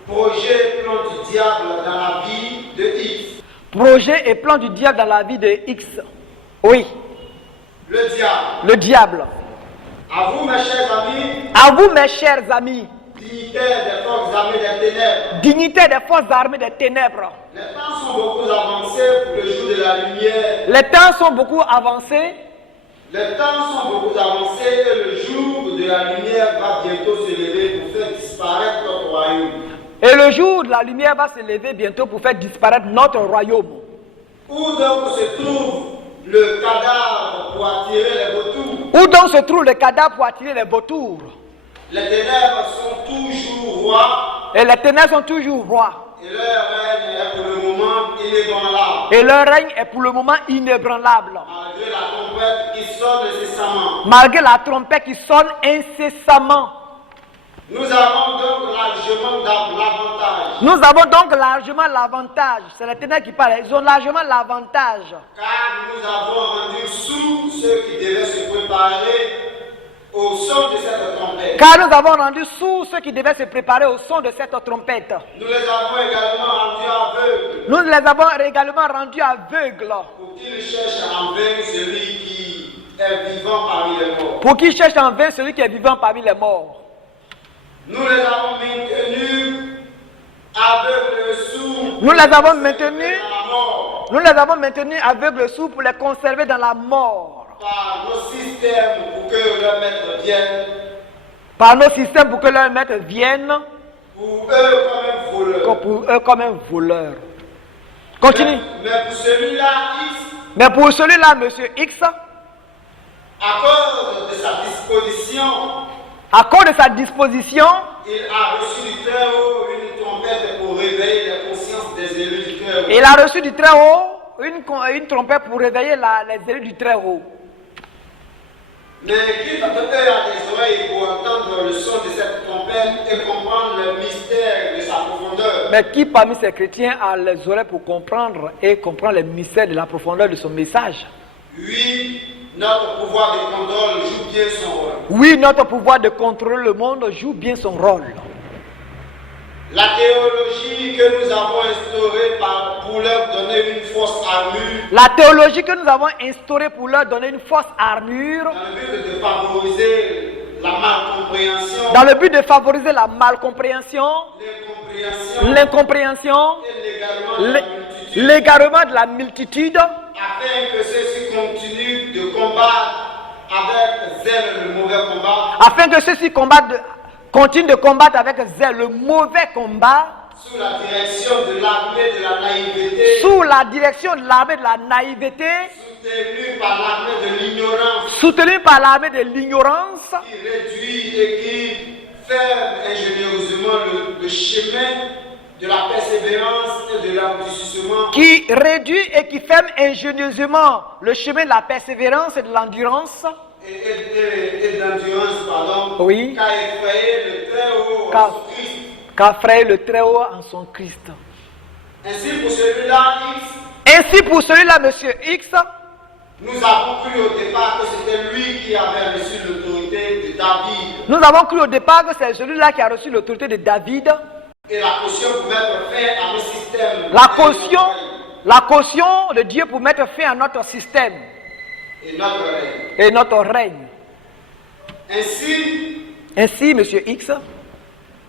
Projet et plan du diable dans la vie de X. Projet et plan du diable dans la vie de X. Oui. Le diable. Le diable. À vous, mes chers amis. À vous, mes chers amis. Dignitaires des forces armées des ténèbres. Dignitaires des forces armées des ténèbres. Les temps sont beaucoup avancés pour le jour de la lumière. Les temps sont beaucoup avancés. Les temps sont beaucoup avancés et le jour de la lumière va bientôt se lever pour faire disparaître notre royaume. Et le jour de la lumière va se lever bientôt pour faire disparaître notre royaume. Où donc se trouve le cadavre pour attirer les vautours? Où donc se trouve le cadavre pour attirer les vautours? Les ténèbres sont toujours rois. Et les ténèbres sont toujours rois. Et leur règne est pour le moment inébranlable. Et leur règne est pour le moment inébranlable. Malgré la trompette qui sonne incessamment. Malgré la trompette qui sonne incessamment. Nous avons donc largement l'avantage. Nous avons donc largement l'avantage. C'est les ténèbres qui parlent. Ils ont largement l'avantage. Car nous avons rendu sous ceux qui devaient se préparer au son de cette trompette. Car nous avons rendu sourds ceux qui devaient se préparer au son de cette trompette. Nous les avons également rendus aveugles. Nous les avons également rendus aveugles. Pour qu'ils cherchent en vain celui qui est vivant parmi les morts. Pour qu'ils cherchent en vain celui qui est vivant parmi les morts. Nous les avons maintenus aveugles et sourds. Nous les avons maintenus Nous les avons maintenus aveugles sourds pour les conserver dans la mort. Par nos systèmes pour que leur maître vienne. Par nos systèmes pour que leur maître vienne. Pour eux comme un voleur. Pour eux comme un voleur. Continue. Mais pour celui-là, X. Mais pour celui-là, monsieur X. À cause de sa disposition. À cause de sa disposition. Il a reçu du Très-Haut une trompette pour réveiller la conscience des élus du Très-Haut. Il a reçu du Très-Haut une trompette pour réveiller les élus du Très-Haut. Mais qui d'entre eux a des oreilles pour entendre le son de cette trompette et comprendre le mystère de sa profondeur? Mais qui parmi ces chrétiens a les oreilles pour comprendre les mystères de la profondeur de son message? Oui, notre pouvoir de contrôle joue bien son rôle. Oui, notre pouvoir de contrôler le monde joue bien son rôle. La théologie que nous avons instaurée pour leur donner une fausse armure. La théologie que nous avons instaurée pour leur donner une fausse armure. Dans le but de favoriser la malcompréhension. Dans le but de favoriser la malcompréhension. L'incompréhension. Et l'égarement de la multitude. Afin que ceux-ci continuent de combattre avec zèle le mauvais combat. Afin que ceux-ci continuent de combattre avec zèle le mauvais combat. Sous la direction de l'armée de la naïveté. Sous la direction de l'armée de la naïveté. Soutenue par l'armée de l'ignorance. Soutenue par l'armée de l'ignorance. Qui réduit et qui ferme ingénieusement le chemin de la persévérance et de l'endurcissement. Qui réduit et qui ferme ingénieusement le chemin de la persévérance et de l'endurance. Et de l'endurance, pardon. Oui. Qu'a effrayé le Très-Haut en son Christ. Qu'a effrayé le Très-Haut en son Christ. Ainsi pour celui-là, X. Ainsi pour celui-là, monsieur X. Nous avons cru au départ que c'était lui qui avait reçu l'autorité de David. Nous avons cru au départ que c'est celui-là qui a reçu l'autorité de David. Et la caution pour mettre fin à nos systèmes. La caution de Dieu pour mettre fin à notre système. Et notre règne. Ainsi, monsieur X.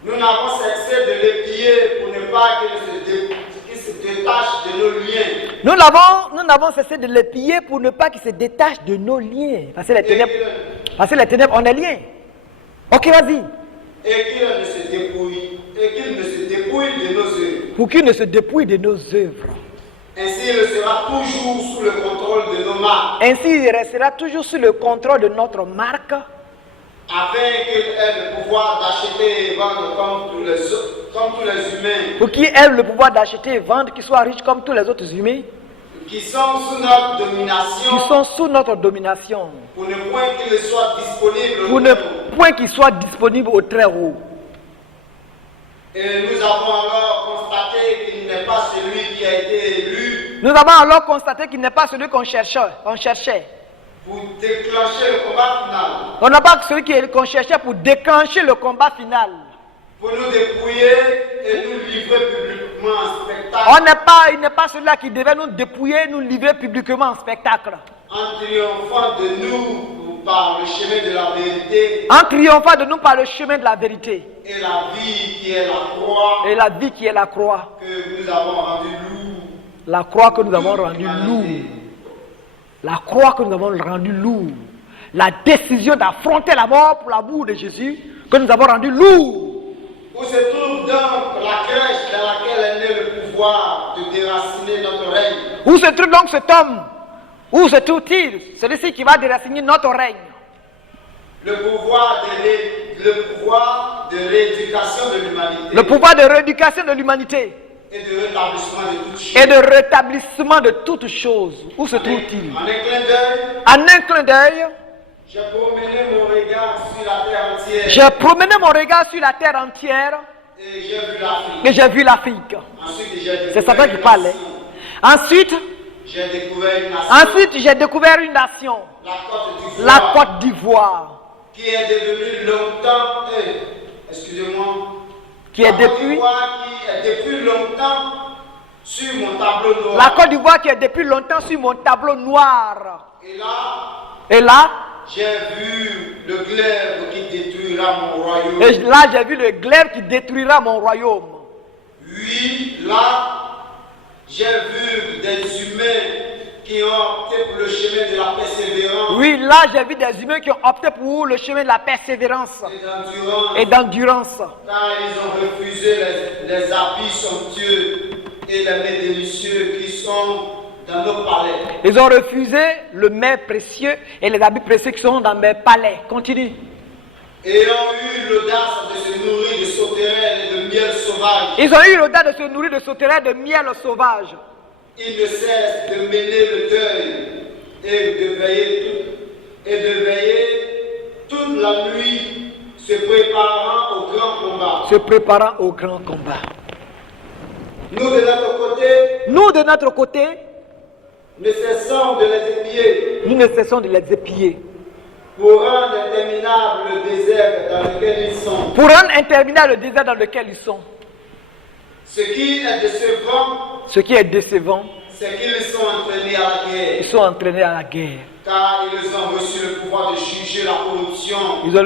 Nous n'avons cessé de l'épier pour ne pas qu'il se détache de nos liens. Nous n'avons cessé de l'épier pour ne pas qu'il se détache de nos liens. Parce que les ténèbres ont des liens. Ok, vas-y. Et qu'il ne se dépouille de nos œuvres. Pour qu'il ne se dépouille de nos œuvres. Ainsi, il sera toujours sous le contrôle de nos marques. Ainsi, il restera toujours sous le contrôle de notre marque. Afin qu'il ait le pouvoir d'acheter et vendre comme tous les humains. Pour qu'il ait le pouvoir d'acheter et vendre, qu'il soit riche comme tous les autres humains. Qui sont sous notre domination. Qui sont sous notre domination. Pour ne point qu'il soit disponible. Pour ne point qu'il soit disponible au Très-Haut. Et nous avons alors constaté qu'il n'est pas celui qui a été élu. Nous avons alors constaté qu'il n'est pas celui qu'on cherchait. Pour déclencher le combat final. On n'a pas celui qu'on cherchait pour déclencher le combat final. Pour nous dépouiller et nous livrer publiquement en spectacle. Il n'est pas celui-là qui devait nous dépouiller, nous livrer publiquement en spectacle. En triomphant de nous par le chemin de la vérité. En triomphant de nous par le chemin de la vérité. Et la vie qui est la croix. Et la vie qui est la croix. Que nous avons rendue lourde. La croix que nous avons rendue lourde. La croix que nous avons rendue lourde. La décision d'affronter la mort pour l'amour de Jésus que nous avons rendue lourde. Où se trouve donc la crèche dans laquelle est né le pouvoir de déraciner notre règne? Où se trouve donc cet homme? Où se trouve-t-il? Celui-ci qui va déraciner notre règne. Le pouvoir de rééducation de l'humanité. Le pouvoir de rééducation de l'humanité. Et de rétablissement de toutes choses. Et de rétablissement de toutes choses. Où se trouve-t-il? En un clin d'œil. En un clin d'œil. J'ai promené mon regard sur la terre entière. J'ai promené mon regard sur la terre entière. Et j'ai vu l'Afrique. Et j'ai vu l'Afrique. C'est Satan qui parlait. Ensuite, j'ai découvert une nation. Ensuite, j'ai découvert une nation. La Côte d'Ivoire. Qui est devenue longtemps. Excusez-moi. Qui est depuis longtemps sur mon tableau noir. La Côte d'Ivoire qui est depuis longtemps sur mon tableau noir. Et là, j'ai vu le glaive qui détruira mon royaume. Et là, j'ai vu le glaive qui détruira mon royaume. Oui, là, J'ai vu des humains qui ont opté pour le chemin de la persévérance. Oui, là j'ai vu des humains qui ont opté pour le chemin de la persévérance et d'endurance. Car ils ont refusé les habits somptueux et les mets délicieux qui sont dans nos palais. Ils ont refusé le mets précieux et les habits précieux qui sont dans mes palais. Continue. Ayant eu l'audace de se nourrir de sauterelles et de miel sauvage. Ils ont eu l'audace de se nourrir de sauterelles et de miel sauvage. Ils ne cessent de mener le deuil et de veiller toute la nuit, se préparant au grand combat. Se préparant au grand combat. Nous de notre côté, ne cessons de les épier. Nous ne cessons de les épier. Pour rendre interminable le désert dans lequel ils sont. Pour rendre interminable le désert dans lequel ils sont. Ce qui est décevant, c'est qu'ils sont entraînés à la guerre. Ils sont entraînés à la guerre. Car ils ont reçu le pouvoir de juger la corruption. Ils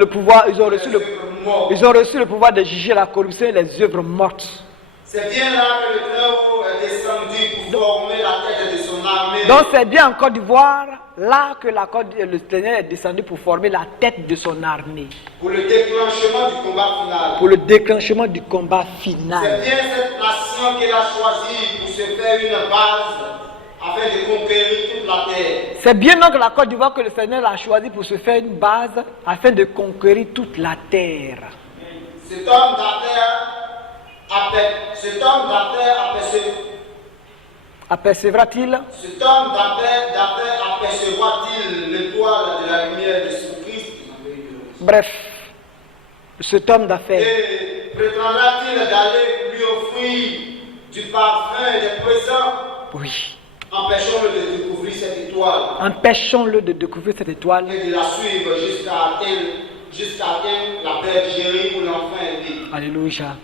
ont reçu le pouvoir de juger la corruption et les œuvres mortes. C'est bien là que le Très-Haut est descendu pour former la tête de son armée. Donc c'est bien en Côte d'Ivoire, là que le Seigneur est descendu pour former la tête de son armée. Pour le déclenchement du combat final. Pour le déclenchement du combat final. C'est bien cette nation qu'il a choisie pour se faire une base afin de conquérir toute la terre. C'est bien donc la Côte d'Ivoire que le Seigneur a choisi pour se faire une base afin de conquérir toute la terre. Cet homme d'affaires apercevra-t-il Cet homme d'affaires apercevra-t-il l'étoile de la lumière de son Christ? Bref, cet homme d'affaires. Et prétendra-t-il d'aller lui offrir du parfum et des présents? Oui. Empêchons-le de découvrir cette étoile. Empêchons-le de découvrir cette étoile. Et de la suivre jusqu'à atteindre la bergerie où l'enfant est né. Alléluia.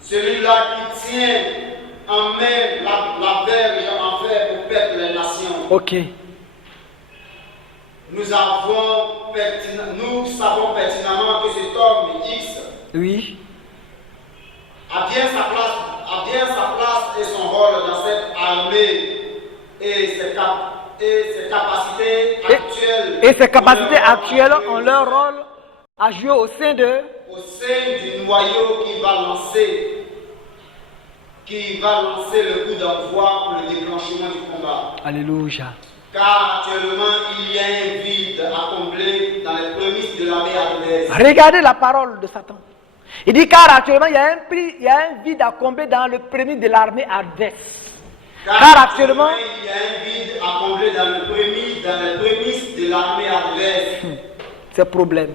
Celui-là qui tient en main la verge en fer pour perdre les nations. Ok. Nous savons pertinemment que cet homme X, oui, a bien sa place et son rôle dans cette armée et ses capacités actuelles. Et ses capacités actuelles ont leur rôle à jouer au sein du noyau qui va lancer le coup d'envoi pour le déclenchement du combat. Alléluia. Car actuellement, il y a un vide à combler dans les prémices de l'armée adverse. Regardez la parole de Satan. Il dit car actuellement, il y a un vide à combler dans le prémisse de l'armée adverse. Car actuellement, il y a un vide à combler dans les prémices de l'armée adverse. C'est problème.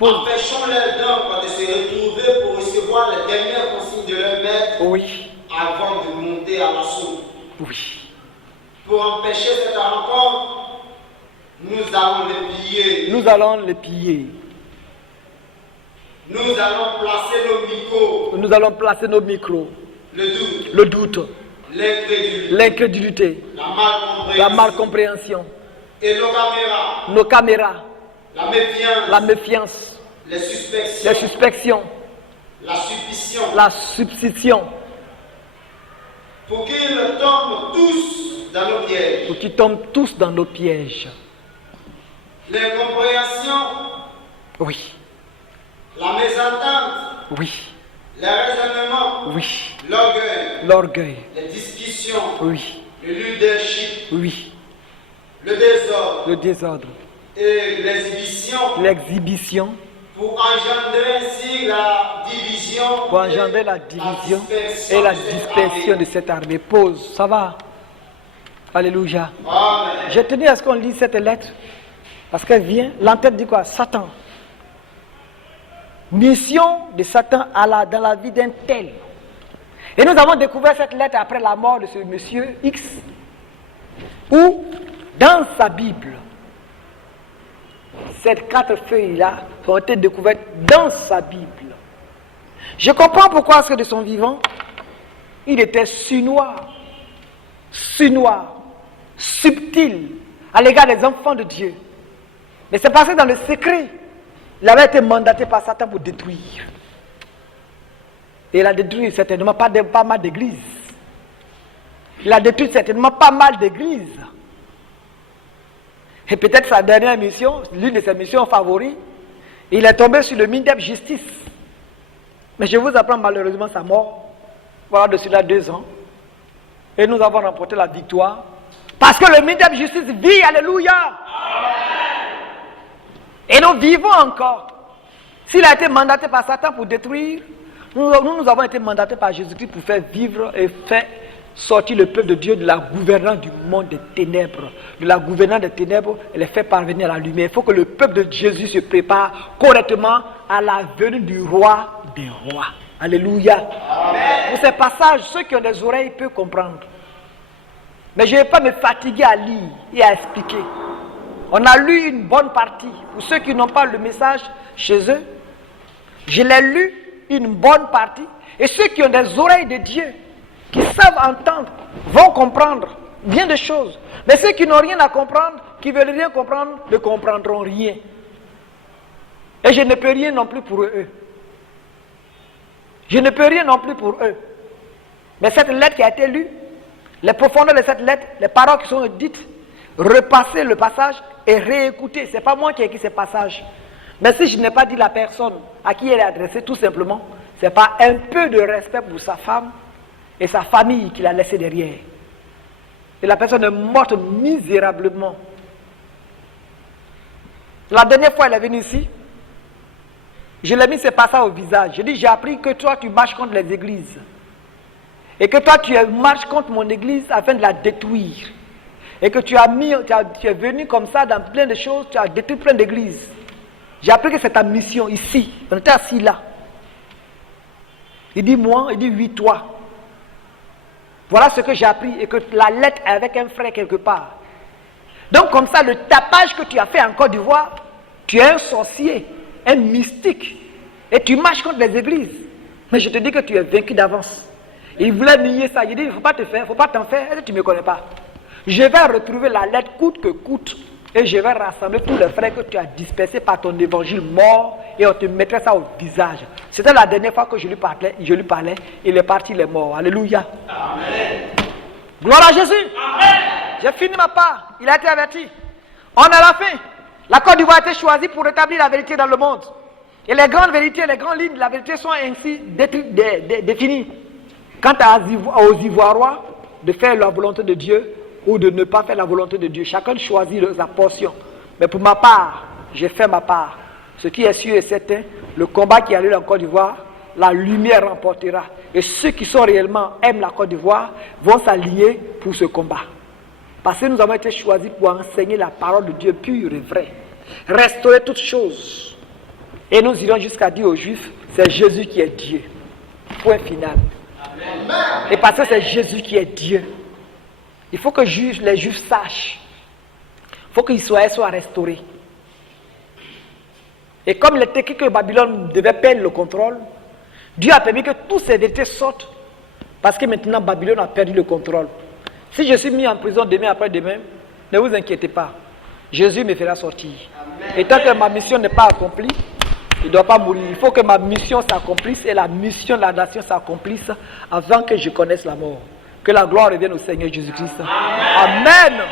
Empêchons-les donc de se retrouver pour recevoir les dernières consignes de leur maître. Oui. Avant de monter à l'assaut. Oui. Pour empêcher cette rencontre, nous allons les piller. Nous allons les piller. Nous allons placer nos micros. Nous allons placer nos micros. Le doute. L'incrédulité. La malcompréhension. Et nos caméras. La méfiance. Les suspicions. La substitution. Pour qu'ils tombent tous dans nos pièges. Pour qu'ils tombent tous dans nos pièges. L'incompréhension. Oui. La mésentente. Oui. Les raisonnements. Oui. L'orgueil. Les discussions. Oui. Le leadership. Oui. Le désordre. Le désordre. Et l'exhibition. L'exhibition. Pour engendrer ainsi la division. Pour engendrer la division et la dispersion de cette armée. Pause. Ça va? Alléluia. Amen. J'ai tenu à ce qu'on lise cette lettre. Parce qu'elle vient. L'entête dit quoi? Satan. Mission de Satan dans la vie d'un tel. Et nous avons découvert cette lettre après la mort de ce monsieur X. Où, dans sa Bible, ces 4 feuilles-là ont été découvertes dans sa Bible. Je comprends pourquoi, parce que de son vivant, il était subtil, à l'égard des enfants de Dieu. Mais c'est parce que dans le secret, il avait été mandaté par Satan pour détruire. Et il a détruit certainement pas mal d'églises. Il a détruit certainement pas mal d'églises. Et peut-être sa dernière mission, l'une de ses missions favoris, il est tombé sur le Mindep Justice. Mais je vous apprends malheureusement sa mort. Voilà de cela 2 ans. Et nous avons remporté la victoire. Parce que le Mindep Justice vit, alléluia. Et nous vivons encore. S'il a été mandaté par Satan pour détruire, nous avons été mandatés par Jésus-Christ pour faire vivre et faire sortir le peuple de Dieu de la gouvernance du monde des ténèbres. De la gouvernance des ténèbres et les faire parvenir à la lumière. Il faut que le peuple de Jésus se prépare correctement à la venue du roi des rois. Alléluia. Amen. Pour ces passages, ceux qui ont des oreilles peuvent comprendre. Mais je ne vais pas me fatiguer à lire et à expliquer. On a lu une bonne partie. Pour ceux qui n'ont pas le message chez eux, je l'ai lu une bonne partie. Et ceux qui ont des oreilles de Dieu, qui savent entendre, vont comprendre bien de choses. Mais ceux qui n'ont rien à comprendre, qui ne veulent rien comprendre, ne comprendront rien. Et je ne peux rien non plus pour eux. Je ne peux rien non plus pour eux. Mais cette lettre qui a été lue, les profondeurs de cette lettre, les paroles qui sont dites, repasser le passage et réécouter. Ce n'est pas moi qui ai écrit ces passages. Mais si je n'ai pas dit la personne à qui elle est adressée, tout simplement, ce n'est pas un peu de respect pour sa femme et sa famille qu'il a laissé derrière. Et la personne est morte misérablement. La dernière fois, elle est venue ici. Je l'ai mis ce passage au visage. Je dis, j'ai appris que toi, tu marches contre les églises. Et que toi, tu marches contre mon église afin de la détruire. Et que tu es venu comme ça dans plein de choses, tu as détruit plein d'églises. J'ai appris que c'est ta mission ici. On était assis là. Il dit moi, il dit oui, toi. Voilà ce que j'ai appris. Et que la lettre est avec un frère quelque part. Donc comme ça, le tapage que tu as fait en Côte d'Ivoire, tu es un sorcier, un mystique. Et tu marches contre les églises. Mais je te dis que tu es vaincu d'avance. Il voulait nier ça. Il dit, il ne faut pas te faire, il ne faut pas t'en faire. Est-ce que tu ne me connais pas? Je vais retrouver la lettre coûte que coûte. Et je vais rassembler tous les frères que tu as dispersés par ton évangile mort. Et on te mettrait ça au visage. C'était la dernière fois que je lui parlais. Il est parti, il est mort. Alléluia. Amen. Gloire à Jésus. Amen. J'ai fini ma part. Il a été averti. On est à la fin. La Côte d'Ivoire a été choisie pour rétablir la vérité dans le monde. Et les grandes vérités, les grandes lignes de la vérité sont ainsi définies. Quant aux Ivoirois, de faire la volonté de Dieu ou de ne pas faire la volonté de Dieu, chacun choisit sa portion. Mais pour ma part, j'ai fait ma part. Ce qui est sûr et certain, le combat qui a lieu en Côte d'Ivoire, la lumière remportera. Et ceux qui sont réellement aiment la Côte d'Ivoire vont s'allier pour ce combat. Parce que nous avons été choisis pour enseigner la parole de Dieu pure et vraie. Restaurer toutes choses. Et nous irons jusqu'à dire aux Juifs, c'est Jésus qui est Dieu. Point final. Et parce que c'est Jésus qui est Dieu, il faut que les Juifs sachent. Il faut qu'Israël soit restauré. Et comme il était écrit que Babylone devait perdre le contrôle, Dieu a permis que toutes ces vérités sortent. Parce que maintenant Babylone a perdu le contrôle. Si je suis mis en prison demain après-demain, ne vous inquiétez pas. Jésus me fera sortir. Amen. Et tant que ma mission n'est pas accomplie, il ne doit pas mourir. Il faut que ma mission s'accomplisse et la mission de la nation s'accomplisse avant que je connaisse la mort. Que la gloire revienne au Seigneur Jésus-Christ. Amen. Amen.